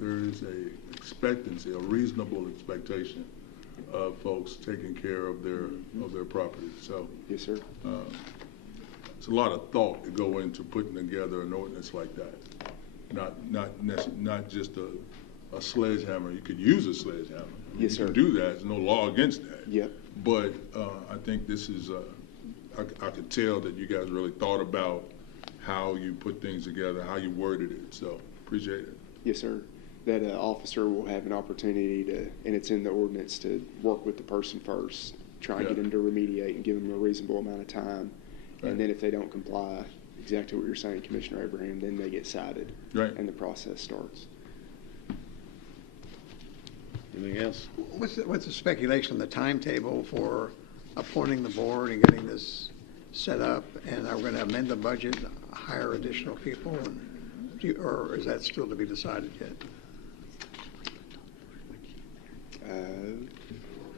there is a expectancy, a reasonable expectation of folks taking care of their property. So yes, sir. It's a lot of thought to go into putting together an ordinance like that. Not just a sledgehammer. You could use a sledgehammer. Yes, you sir. can do that. There's no law against that. Yep. But I think this is, I could tell that you guys really thought about how you put things together, how you worded it. So appreciate it. Yes, sir. That officer will have an opportunity to, and it's in the ordinance, to work with the person first, try and get them to remediate and give them a reasonable amount of time. Right. And then if they don't comply, exactly what you're saying, Commissioner Abraham, then they get cited. Right. And the process starts. Anything else? What's the speculation, the timetable for appointing the board and getting this set up? And are we going to amend the budget, hire additional people, or is that still to be decided yet?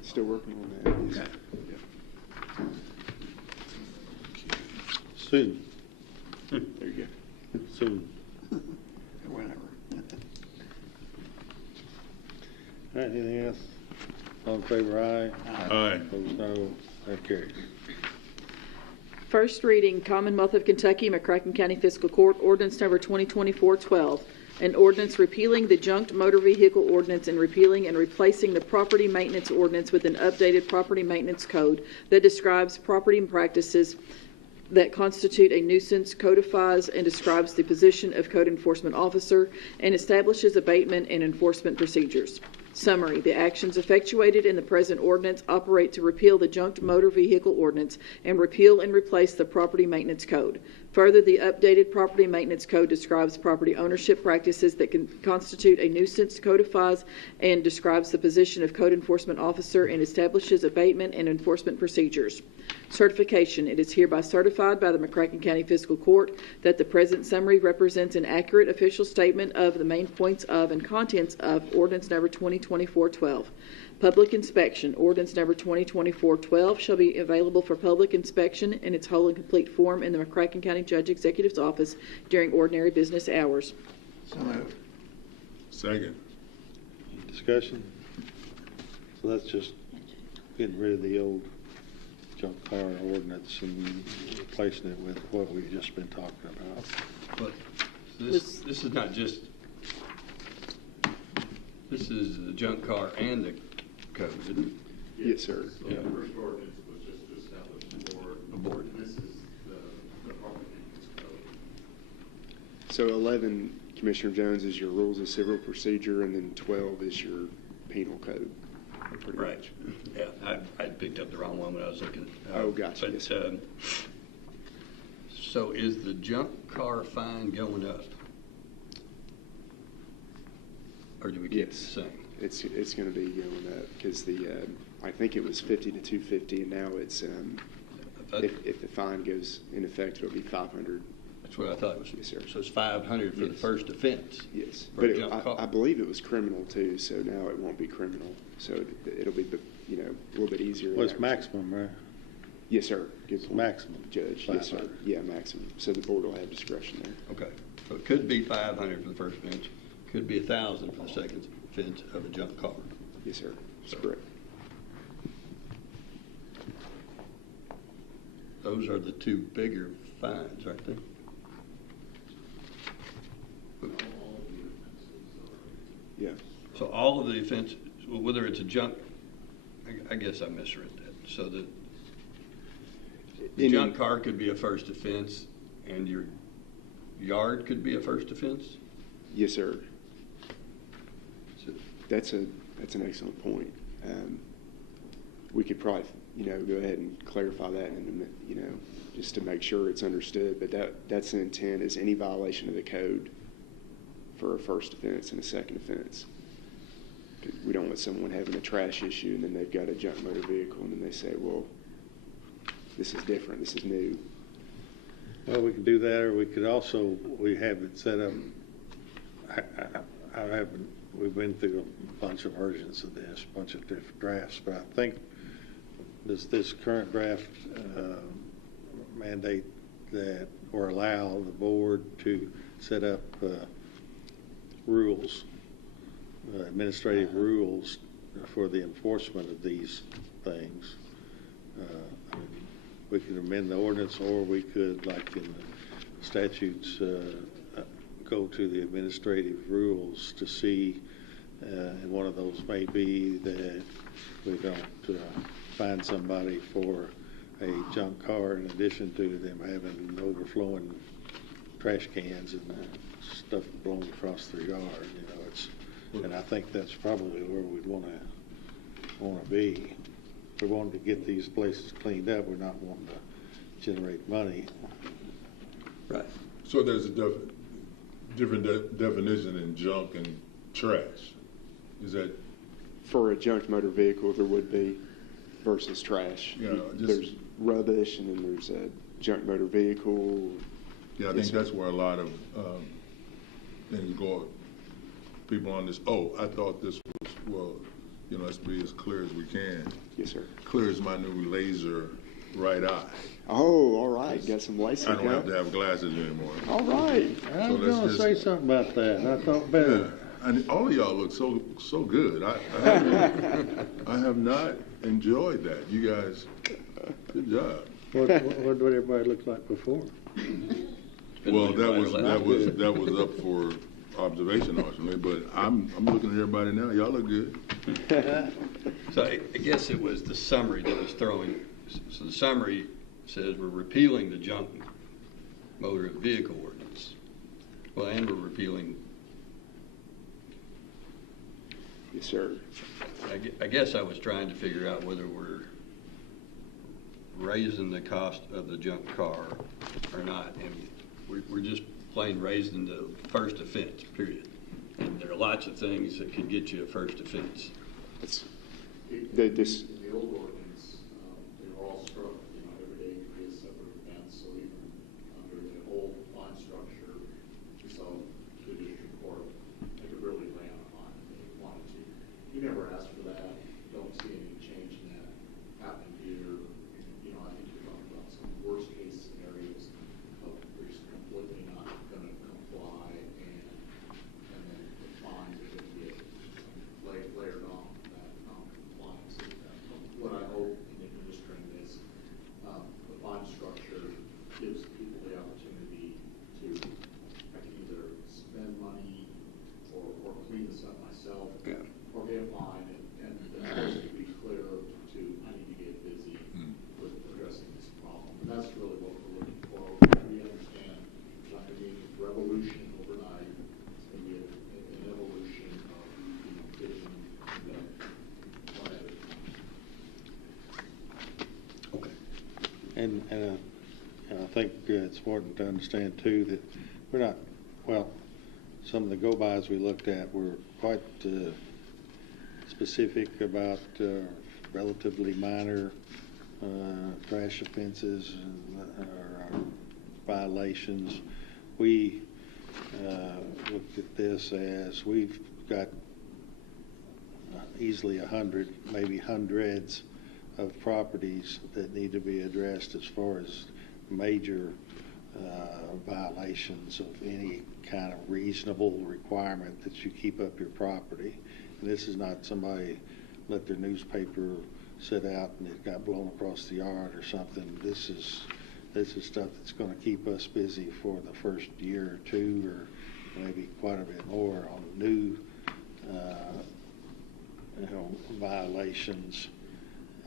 Still working on that. Okay. Yeah. Soon. There you go. Soon. Whenever. All right, anything else? All in favor, aye. Aye. Opposed, no. That carries. First reading, Commonwealth of Kentucky, McCracken County Fiscal Court, ordinance number 2024-12, an ordinance repealing the junked motor vehicle ordinance and repealing and replacing the property maintenance ordinance with an updated property maintenance code that describes property practices that constitute a nuisance, codifies and describes the position of code enforcement officer, and establishes abatement and enforcement procedures. Summary: the actions effectuated in the present ordinance operate to repeal the junked motor vehicle ordinance and repeal and replace the property maintenance code. Further, the updated property maintenance code describes property ownership practices that can constitute a nuisance, codifies and describes the position of code enforcement officer, and establishes abatement and enforcement procedures. Certification: it is hereby certified by the McCracken County Fiscal Court that the present summary represents an accurate official statement of the main points of and contents of ordinance number 2024-12. Public inspection: ordinance number 2024-12 shall be available for public inspection in its whole and complete form in the McCracken County Judge Executive's office during ordinary business hours. So moved. Second. Discussion? So that's just getting rid of the old junk car ordinance and replacing it with what we've just been talking about. But this is not just, this is the junk car and the code, isn't it? Yes, sir. So the first ordinance was just to establish a board. This is the property maintenance code. So 11, Commissioner Jones, is your rules of civil procedure, and then 12 is your penal code. Pretty Right. much. Yeah, I picked up the wrong one when I was looking. Oh, gotcha. But, so is the junk car fine going up? Or do we keep it the same? It's going to be going up because I think it was 50 to 250, and now it's if the fine goes in effect, it'll be 500. That's what I thought it was. Yes, sir. So it's 500 for the first offense. Yes, for but a junk car. I believe it was criminal too, so now it won't be criminal. So it'll be a little bit easier. Well, it's maximum, right? Yes, sir. Good point. Maximum. Judge. Yes, sir. Yeah, maximum. So the board will have discretion there. Okay. So it could be 500 for the first offense, could be 1,000 for the second offense of a junk car. Yes, sir. That's correct. Those are the two bigger fines, aren't they? Yeah. So all of the offenses, whether it's a junk, I guess I misread that. So the junk car could be a first offense, and your yard could be a first offense? Yes, sir. That's an excellent point. We could probably, go ahead and clarify that in a minute, just to make sure it's understood. But that's the intent, is any violation of the code for a first offense and a second offense. We don't want someone having a trash issue and then they've got a junk motor vehicle and then they say, well, this is different, this is new. Well, we can do that, or we could also, we have it set up, we've been through a bunch of versions of this, a bunch of different drafts, but I think this current draft mandate that, or allow the board to set up rules, administrative rules for the enforcement of these things. We could amend the ordinance, or we could, like in the statutes, go to the administrative rules to see, and one of those may be that we don't find somebody for a junk car in addition to them having overflowing trash cans and stuff blown across their yard. And I think that's probably where we'd want to be. If we wanted to get these places cleaned up, we're not wanting to generate money. Right. So there's a different definition in junk and trash. Is that for a junk motor vehicle? There would be versus trash. There's rubbish, and then there's a junk motor vehicle. Yeah, I think that's where a lot of things go. People on this. Oh, I thought this was, well, let's be as clear as we can. Yes, sir. Clear as my new laser right eye. Oh, all right. Got some LASIK. I don't have to have glasses anymore. All right. I was going to say something about that. I thought better. Yeah, and all of y'all look so good. I have not enjoyed that. You guys, good job. What did everybody look like before? Well, that was up for observation, ultimately, but I'm looking at everybody now. Y'all look good. So I guess it was the summary that was throwing. So the summary says we're repealing the junk motor vehicle ordinance. Well, and we're repealing. Yes, sir. I guess I was trying to figure out whether we're raising the cost of the junk car or not, and we're just plain raising the first offense, period. And there are lots of things that could get you a first offense. The old ordinance, they were all struck, every day could be a separate offense, so even under the old fine structure, we saw the district court, they could really lay on a fine if they wanted to. You never asked for that. Don't see any change in that happening here. I think you're talking about some worst case scenarios of there's completely not going to comply, and then the fines are going to get layered on that non-compliance. What I hope in administering this, the fine structure gives people the opportunity to, I can either spend money or clean this up myself, or get a fine, and the choice to be clear to, I need to get busy with addressing this problem. And that's really what we're looking for. We understand it's not going to be a revolution overnight. It's going to be an evolution of getting the one at a time. Okay. And I think it's important to understand too that we're not, well, some of the go-bys we looked at were quite specific about relatively minor trash offenses or violations. We looked at this as we've got easily 100, maybe hundreds of properties that need to be addressed as far as major violations of any kind of reasonable requirement that you keep up your property. And this is not somebody let their newspaper sit out and it got blown across the yard or something. This is stuff that's going to keep us busy for the first year or two, or maybe quite a bit more on new violations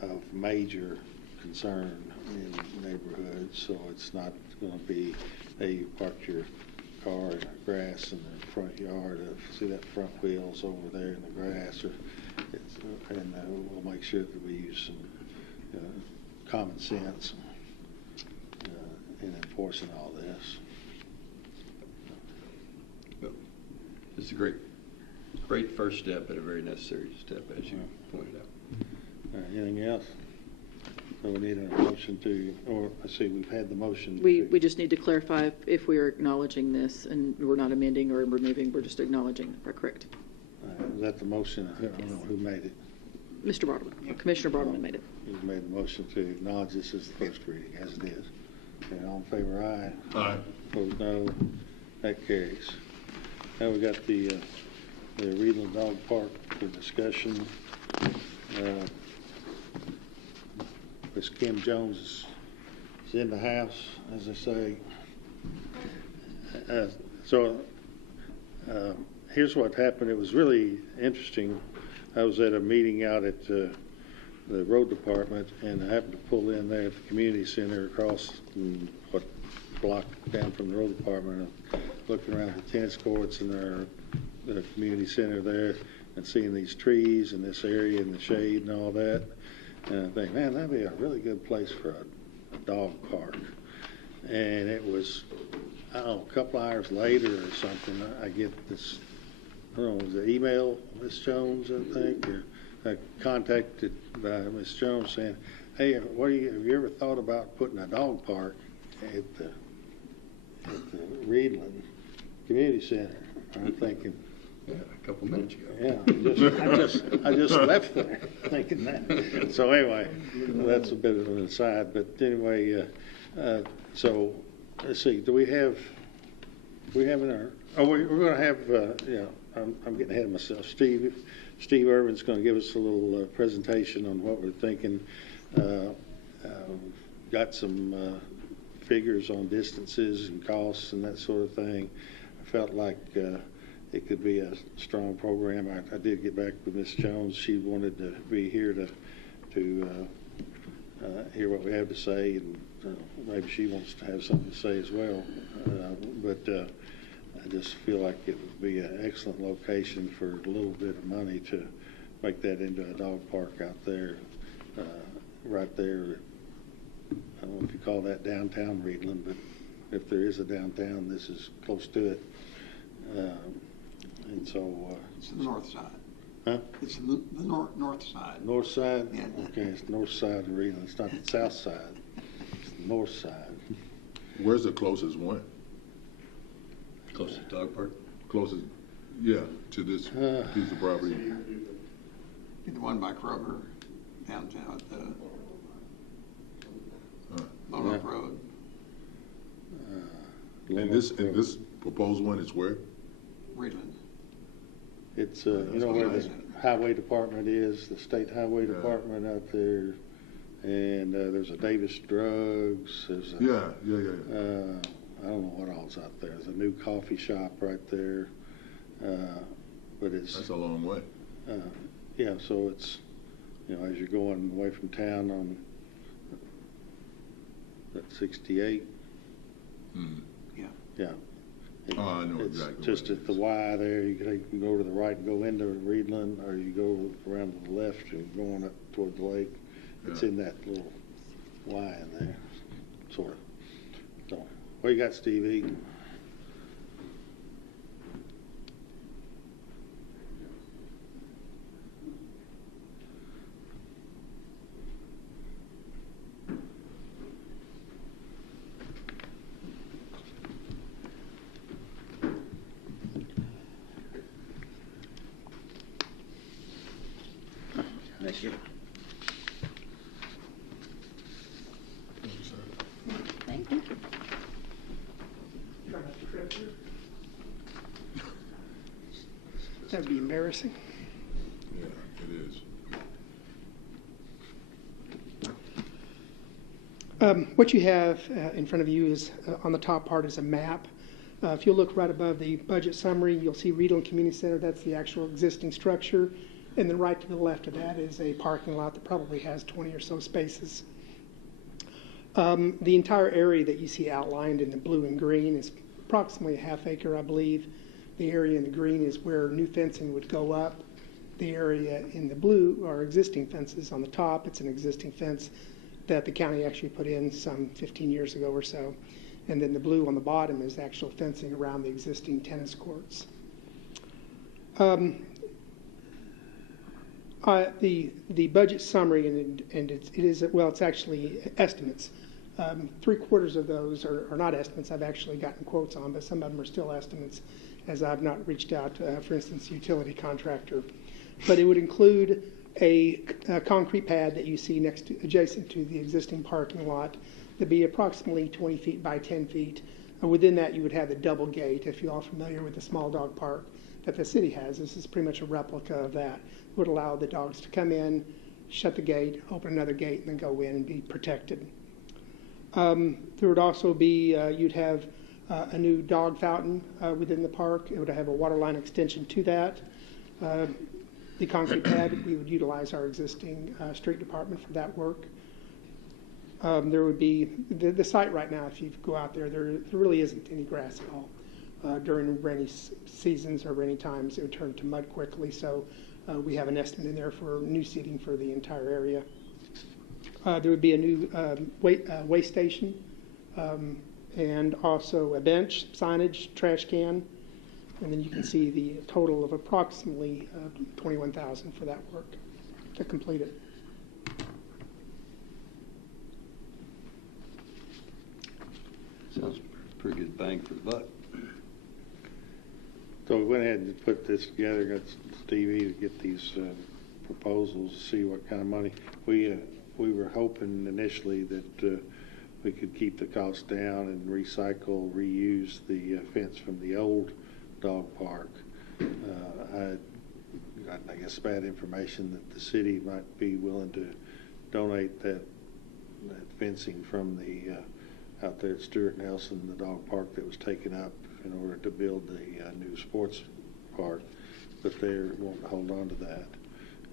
of major concern in neighborhoods. So it's not going to be, hey, you parked your car in the grass in the front yard. See that front wheels over there in the grass, and we'll make sure that we use some common sense in enforcing all this. It's a great first step, but a very necessary step, as you pointed out. Anything else? So we need a motion to, or I see we've had the motion. We just need to clarify if we are acknowledging this, and we're not amending or removing, we're just acknowledging. Is that correct? Is that the motion? I don't know who made it. Mr. Bartleman, Commissioner Bartleman made it. He's made the motion to acknowledge this as the first reading, as it is. Okay, all in favor, aye. Aye. Opposed, no. That carries. Now we got the Reedland Dog Park for discussion. Miss Kim Jones is in the house, as I say. Here's what happened. It was really interesting. I was at a meeting out at the road department, and I happened to pull in there at the community center across what block down from the road department, looking around the tennis courts and the community center there, and seeing these trees and this area and the shade and all that. And I think, man, that'd be a really good place for a dog park. And it was, I don't know, a couple hours later or something, I get this, I don't know, was it email, Miss Jones, I think, or I contacted by Miss Jones saying, hey, have you ever thought about putting a dog park at the Reedland Community Center? I'm thinking, yeah, a couple minutes ago. Yeah, I just left there thinking that. So anyway, that's a bit of an aside. But anyway, so let's see. Do we have in our? Oh, we're going to have. I'm getting ahead of myself. Steve Irvin's going to give us a little presentation on what we're thinking. Got some figures on distances and costs and that sort of thing. I felt like it could be a strong program. I did get back with Miss Jones. She wanted to be here to hear what we have to say, and maybe she wants to have something to say as well. But I just feel like it would be an excellent location for a little bit of money to make that into a dog park out there, right there. I don't know if you call that downtown Reedland, but if there is a downtown, this is close to it. And so it's the north side. Huh? It's the north side. North side? Yeah. Okay, it's the north side of Reedland. It's not the south side. It's the north side. Where's the closest one? Closest dog park? Closest, yeah, to this piece of property. Be the one by Kroger downtown at the Lone Oak Road. And this proposed one is where? Reedland. It's you know where the highway department is, the state highway department out there, and there's a Davis Drugs. There's a, yeah. I don't know what all's out there. There's a new coffee shop right there, but that's a long way. Yeah, so it's as you're going away from town on that 68. Yeah. I know it's exactly. Just at the Y there, you can go to the right and go into Reedland, or you go around to the left and going up toward the lake. It's in that little Y in there, sort of. So, what you got, Stevie? Thank you. Thank you. That'd be embarrassing. Yeah, it is. What you have in front of you is, on the top part is a map. If you look right above the budget summary, you'll see Reedland Community Center. That's the actual existing structure. And then right to the left of that is a parking lot that probably has 20 or so spaces. The entire area that you see outlined in the blue and green is approximately a half acre, I believe. The area in the green is where new fencing would go up. The area in the blue are existing fences on the top. It's an existing fence that the county actually put in some 15 years ago or so. And then the blue on the bottom is actual fencing around the existing tennis courts. The budget summary, and it's actually estimates. 3/4 of those are not estimates I've actually gotten quotes on, but some of them are still estimates as I've not reached out to, for instance, utility contractor. But it would include a concrete pad that you see adjacent to the existing parking lot that'd be approximately 20 feet by 10 feet. Within that, you would have the double gate, if you're all familiar with the small dog park that the city has. This is pretty much a replica of that. It would allow the dogs to come in, shut the gate, open another gate, and then go in and be protected. There would also be, you'd have a new dog fountain within the park. It would have a water line extension to that. The concrete pad, we would utilize our existing street department for that work. There would be, the site right now, if you go out there, there really isn't any grass at all. During rainy seasons or rainy times, it would turn to mud quickly, so we have an estimate in there for new seating for the entire area. There would be a new weigh station, and also a bench, signage, trash can, and then you can see the total of approximately $21,000 for that work to complete it. Sounds pretty good bang for the buck. So we went ahead and put this together, got Stevie to get these proposals, to see what kind of money. We were hoping initially that we could keep the cost down and recycle, reuse the fence from the old dog park. I guess bad information that the city might be willing to donate that fencing from the out there at Stuart Nelson, the dog park that was taken up in order to build the new sports park, but they won't hold on to that.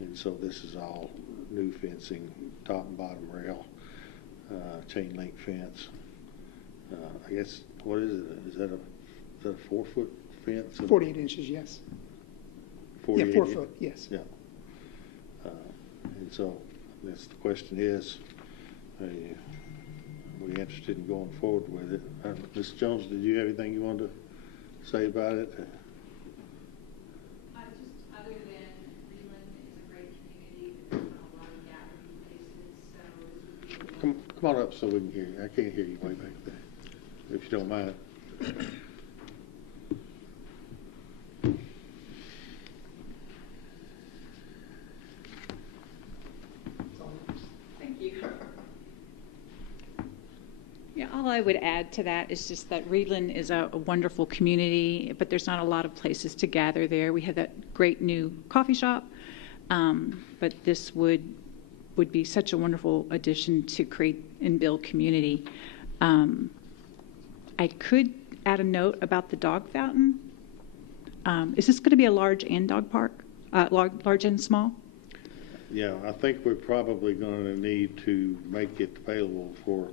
And so this is all new fencing, top and bottom rail, chain link fence. I guess, what is it? Is that a 4-foot fence? 48 inches, yes. 48 yeah, 4 foot, yes. Yeah. And so, I guess the question is, are we interested in going forward with it? Ms. Jones, did you have anything you wanted to say about it? Just other than Greenland is a great community, there's not a lot of gathering places, so Come on up so we can hear you. I can't hear you way back there, if you don't mind. Thank you. Yeah, all I would add to that is just that Reedland is a wonderful community, but there's not a lot of places to gather there. We have that great new coffee shop, but this would be such a wonderful addition to create and build community. I could add a note about the dog fountain. Is this going to be a large and dog park, large and small? Yeah, I think we're probably going to need to make it available for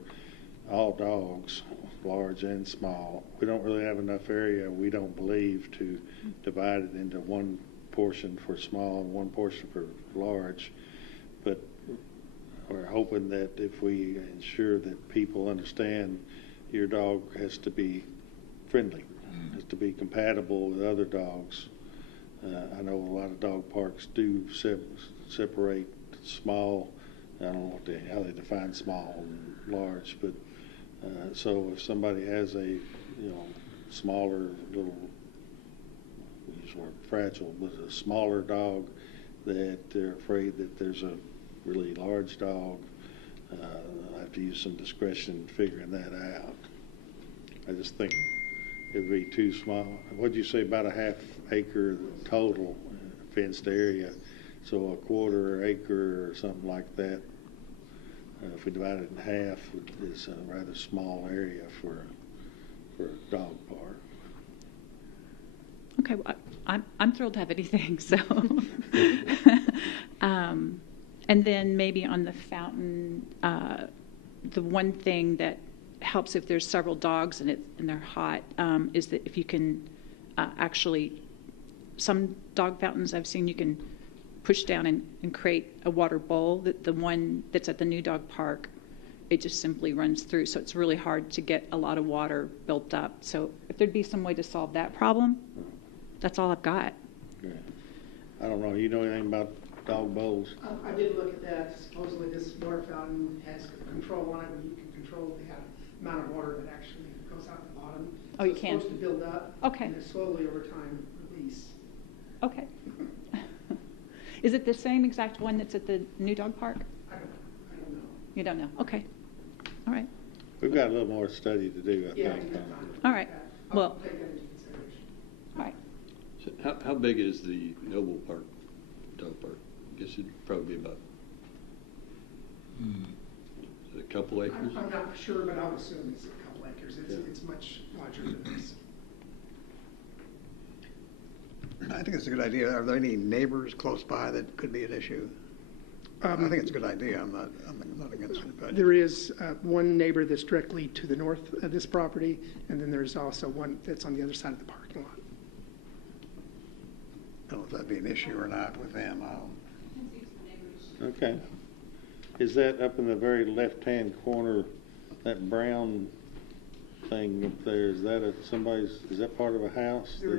all dogs, large and small. We don't really have enough area, we don't believe, to divide it into one portion for small and one portion for large. But we're hoping that if we ensure that people understand your dog has to be friendly, has to be compatible with other dogs. I know a lot of dog parks do separate small. I don't know how they define small and large, but so if somebody has a smaller little, we use the word fragile, but a smaller dog that they're afraid that there's a really large dog, I have to use some discretion figuring that out. I just think it would be too small. What'd you say, about a half acre total fenced area? So a 1/4 acre or something like that, if we divide it in half, is a rather small area for a dog park. Okay, well, I'm thrilled to have anything. So, and then maybe on the fountain, the one thing that helps if there's several dogs and they're hot, is that if you can actually, some dog fountains I've seen you can push down and create a water bowl. The one that's at the new dog park, it just simply runs through, so it's really hard to get a lot of water built up. So if there'd be some way to solve that problem, that's all I've got. Okay. I don't know. You know anything about dog bowls? I did look at that. Supposedly this water fountain has control on it, where you can control the amount of water that actually goes out the bottom. Oh, so you can? It's supposed to build up. Okay. And then slowly over time release. Okay. Is it the same exact one that's at the new dog park? I don't know. You don't know? Okay. All right. We've got a little more study to do, I Yeah, think. All right. Well, take that into consideration. all right. So how big is the Noble Park, dog park? I guess it'd probably be about, is it a couple acres? I'm not sure, but I would assume it's a couple acres. It's much larger than this. I think it's a good idea. Are there any neighbors close by that could be an issue? I think it's a good idea. I'm not against it. But There is one neighbor that's directly to the north of this property, and then there's also one that's on the other side of the parking lot. I don't know if that'd be an issue or not with them. Okay. Is that up in the very left-hand corner, that brown thing up there, is that is that part of a house? There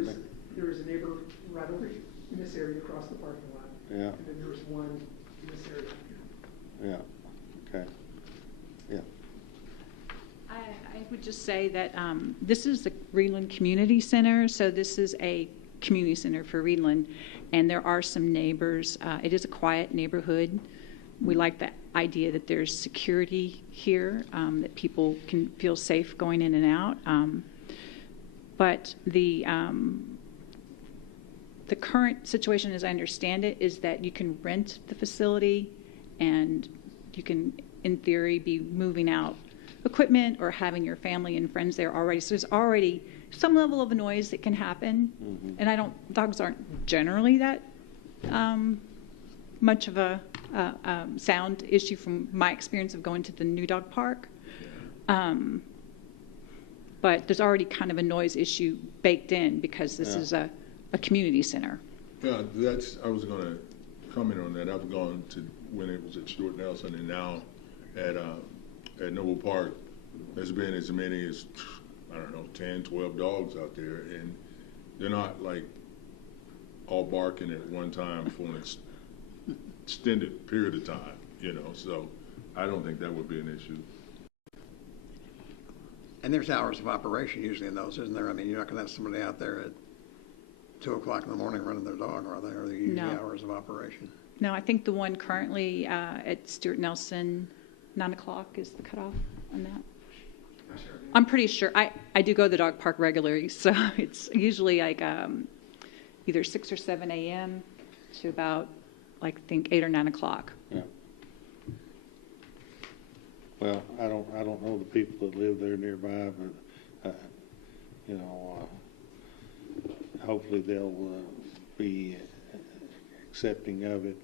is a neighbor right over in this area across the parking lot. Yeah. And then there's one in this area here. Yeah, okay, yeah. I would just say that this is the Reedland Community Center, so this is a community center for Reedland, and there are some neighbors. It is a quiet neighborhood. We like the idea that there's security here, that people can feel safe going in and out. But the current situation, as I understand it, is that you can rent the facility and you can, in theory, be moving out equipment or having your family and friends there already. So there's already some level of noise that can happen. Mm-hmm. And dogs aren't generally that much of a sound issue from my experience of going to the new dog park. But there's already kind of a noise issue baked in because this is a community center. Yeah, I was going to comment on that. I've gone to when it was at Stuart Nelson and now at Noble Park. There's been as many as, 10, 12 dogs out there, and they're not like all barking at one time for an extended period of time, so I don't think that would be an issue. And there's hours of operation usually in those, isn't there? I mean, you're not going to have somebody out there at 2 o'clock in the morning running their dog, are they? Are they usually hours of operation? No, I think the one currently at Stuart Nelson, 9 o'clock is the cutoff on that. I'm pretty sure. I do go to the dog park regularly, so it's usually like either 6 or 7 a.m. to about, I think, 8 or 9 o'clock. Yeah. Well, I don't know the people that live there nearby, but hopefully they'll be accepting of it.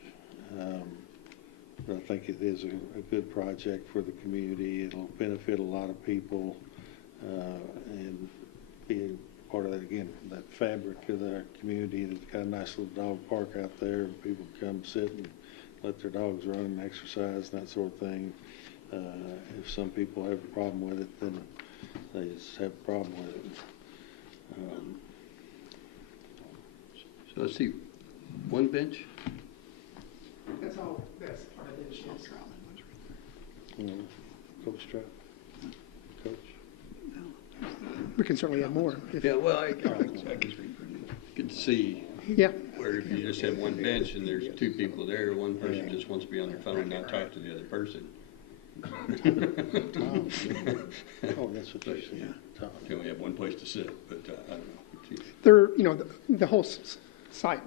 But I think it is a good project for the community. It'll benefit a lot of people and be part of that, again, that fabric of our community. That's got a nice little dog park out there. People come sit and let their dogs run and exercise and that sort of thing. If some people have a problem with it, then they just have a problem with it. So let's see, one bench? That's all, that's part of it, yes. Coach Strap? Coach? We can certainly have more. Yeah, well, I guess good to see. Yeah. Where if you just have one bench and there's 2 people there, one person just wants to be on their phone and not talk to the other person. Oh, that's what you're saying. You only have one place to sit, but I don't know. There, the whole site.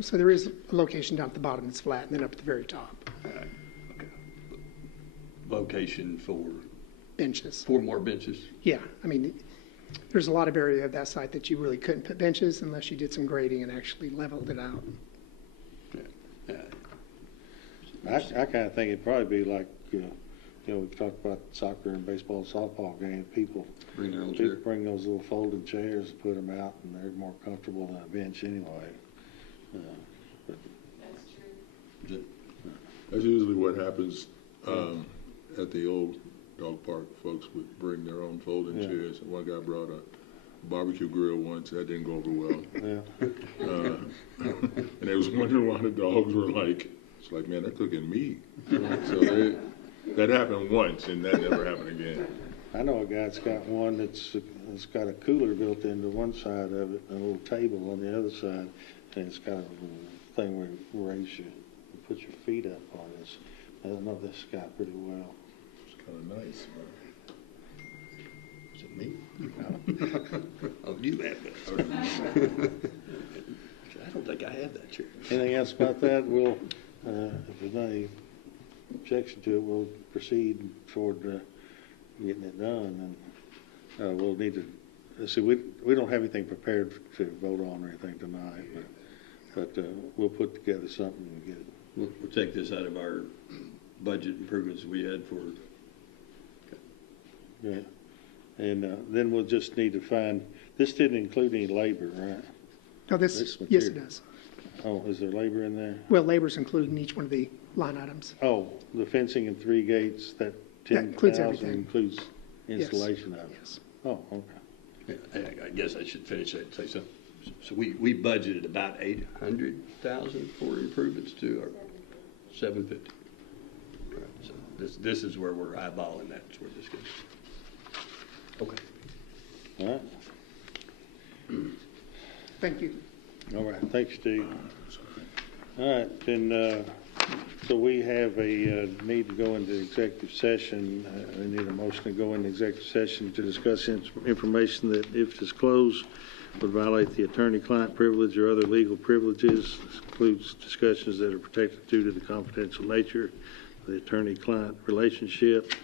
So there is a location down at the bottom that's flat, and then up at the very top. Okay. Location for benches. 4 more benches. Yeah, I mean, there's a lot of area of that site that you really couldn't put benches unless you did some grading and actually leveled it out. I kind of think it'd probably be like we've talked about soccer and baseball, softball games. People Bring their own people chair. bring those little folding chairs and put them out, and they're more comfortable than a bench anyway. But That's usually what happens at the old dog park. Folks would bring their own folding chairs. One guy brought a barbecue grill once. That didn't go over well. And they was wondering why the dogs were like, it's like, man, they're cooking meat. So that happened once, and that never happened again. I know a guy that's got one that's got a cooler built into one side of it, and a little table on the other side, and it's got a little thing where you raise you put your feet up on this. I don't know this guy pretty well. It's kind of nice. Is it me? Oh, you have that. I don't think I have that chair. Anything else about that? We'll, if there's not any objection to it, we'll proceed toward getting it done. And we'll need to see. We don't have anything prepared to vote on or anything tonight, but we'll put together something and get it. We'll take this out of our budget improvements we had for. Yeah, and then we'll just need to find. This didn't include any labor, right? No, yes, it does. Oh, is there labor in there? Well, labor's included in each one of the line items. Oh, the fencing and 3 gates, that includes 10,000 everything. includes installation of it? Yes. Oh, okay. Yeah, I guess I should finish that and say something. So we budgeted about 800,000 for improvements to our 750. Right, so this is where we're eyeballing. That's where this goes. Okay. All right. Thank you. All right. Thanks, Steve. All right. Then, so we have a need to go into executive session. We need a motion to go into executive session to discuss information that, if disclosed, would violate the attorney-client privilege or other legal privileges. This includes discussions that are protected due to the confidential nature of the attorney-client relationship.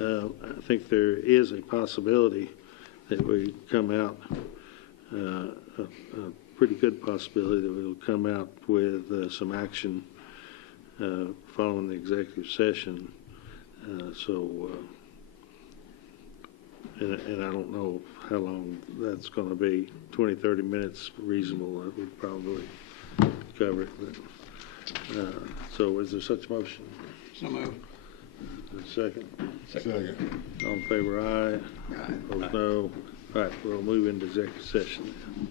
I think there is a possibility that we come out, a pretty good possibility that we'll come out with some action following the executive session. And I don't know how long that's going to be. 20, 30 minutes, reasonable. That would probably cover it. But, so is there such motion? So moved. Second? Second. All in favor, aye. Aye. Opposed, no. All right, we'll move into executive session now.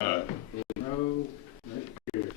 Aye. No. That carries.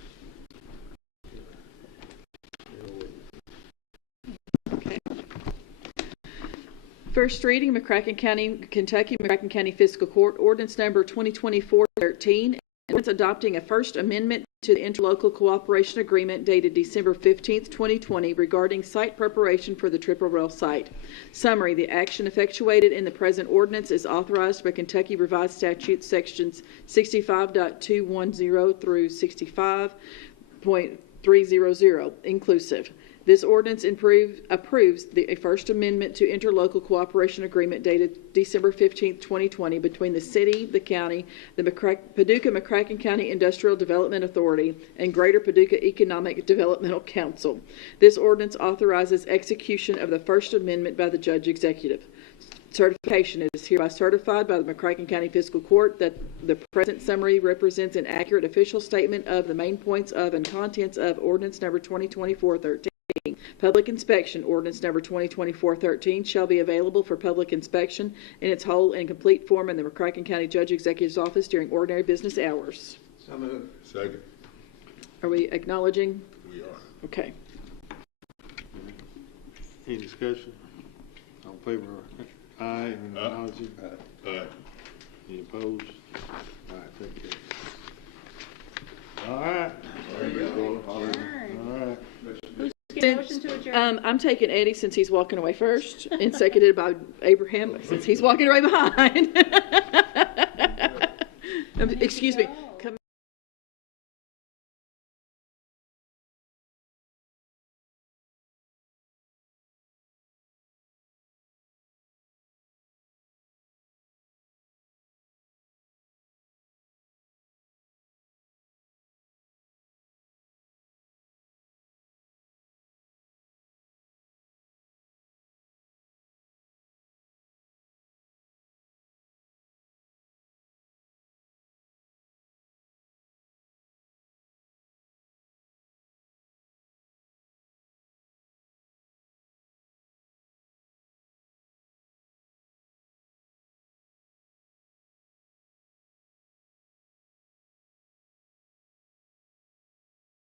First reading, McCracken County, Kentucky, McCracken County Fiscal Court, ordinance number 2024-13, ordinance adopting a first amendment to the interlocal cooperation agreement dated December 15th, 2020 regarding site preparation for the Triple Rail site. Summary, the action effectuated in the present ordinance is authorized by Kentucky Revised Statutes sections 65.210 through 65.300 inclusive. This ordinance approves the First Amendment to Interlocal Cooperation Agreement dated December 15, 2020 between the city, the county, the Paducah McCracken County Industrial Development Authority, and Greater Paducah Economic Developmental Council. This ordinance authorizes execution of the First Amendment by the Judge Executive. Certification, it is hereby certified by the McCracken County Fiscal Court that the present summary represents an accurate official statement of the main points of and contents of ordinance number 2024-13. Public inspection, ordinance number 2024-13 shall be available for public inspection in its whole and complete form in the McCracken County Judge Executive's office during ordinary business hours. So moved. Second. Are we acknowledging? We are. Okay. Any discussion? All in favor? Aye. And acknowledging? Aye. Any opposed? All right, thank you. All right. All right. I'm taking Eddie since he's walking away first, and seconded by Abraham since he's walking away behind. Excuse me.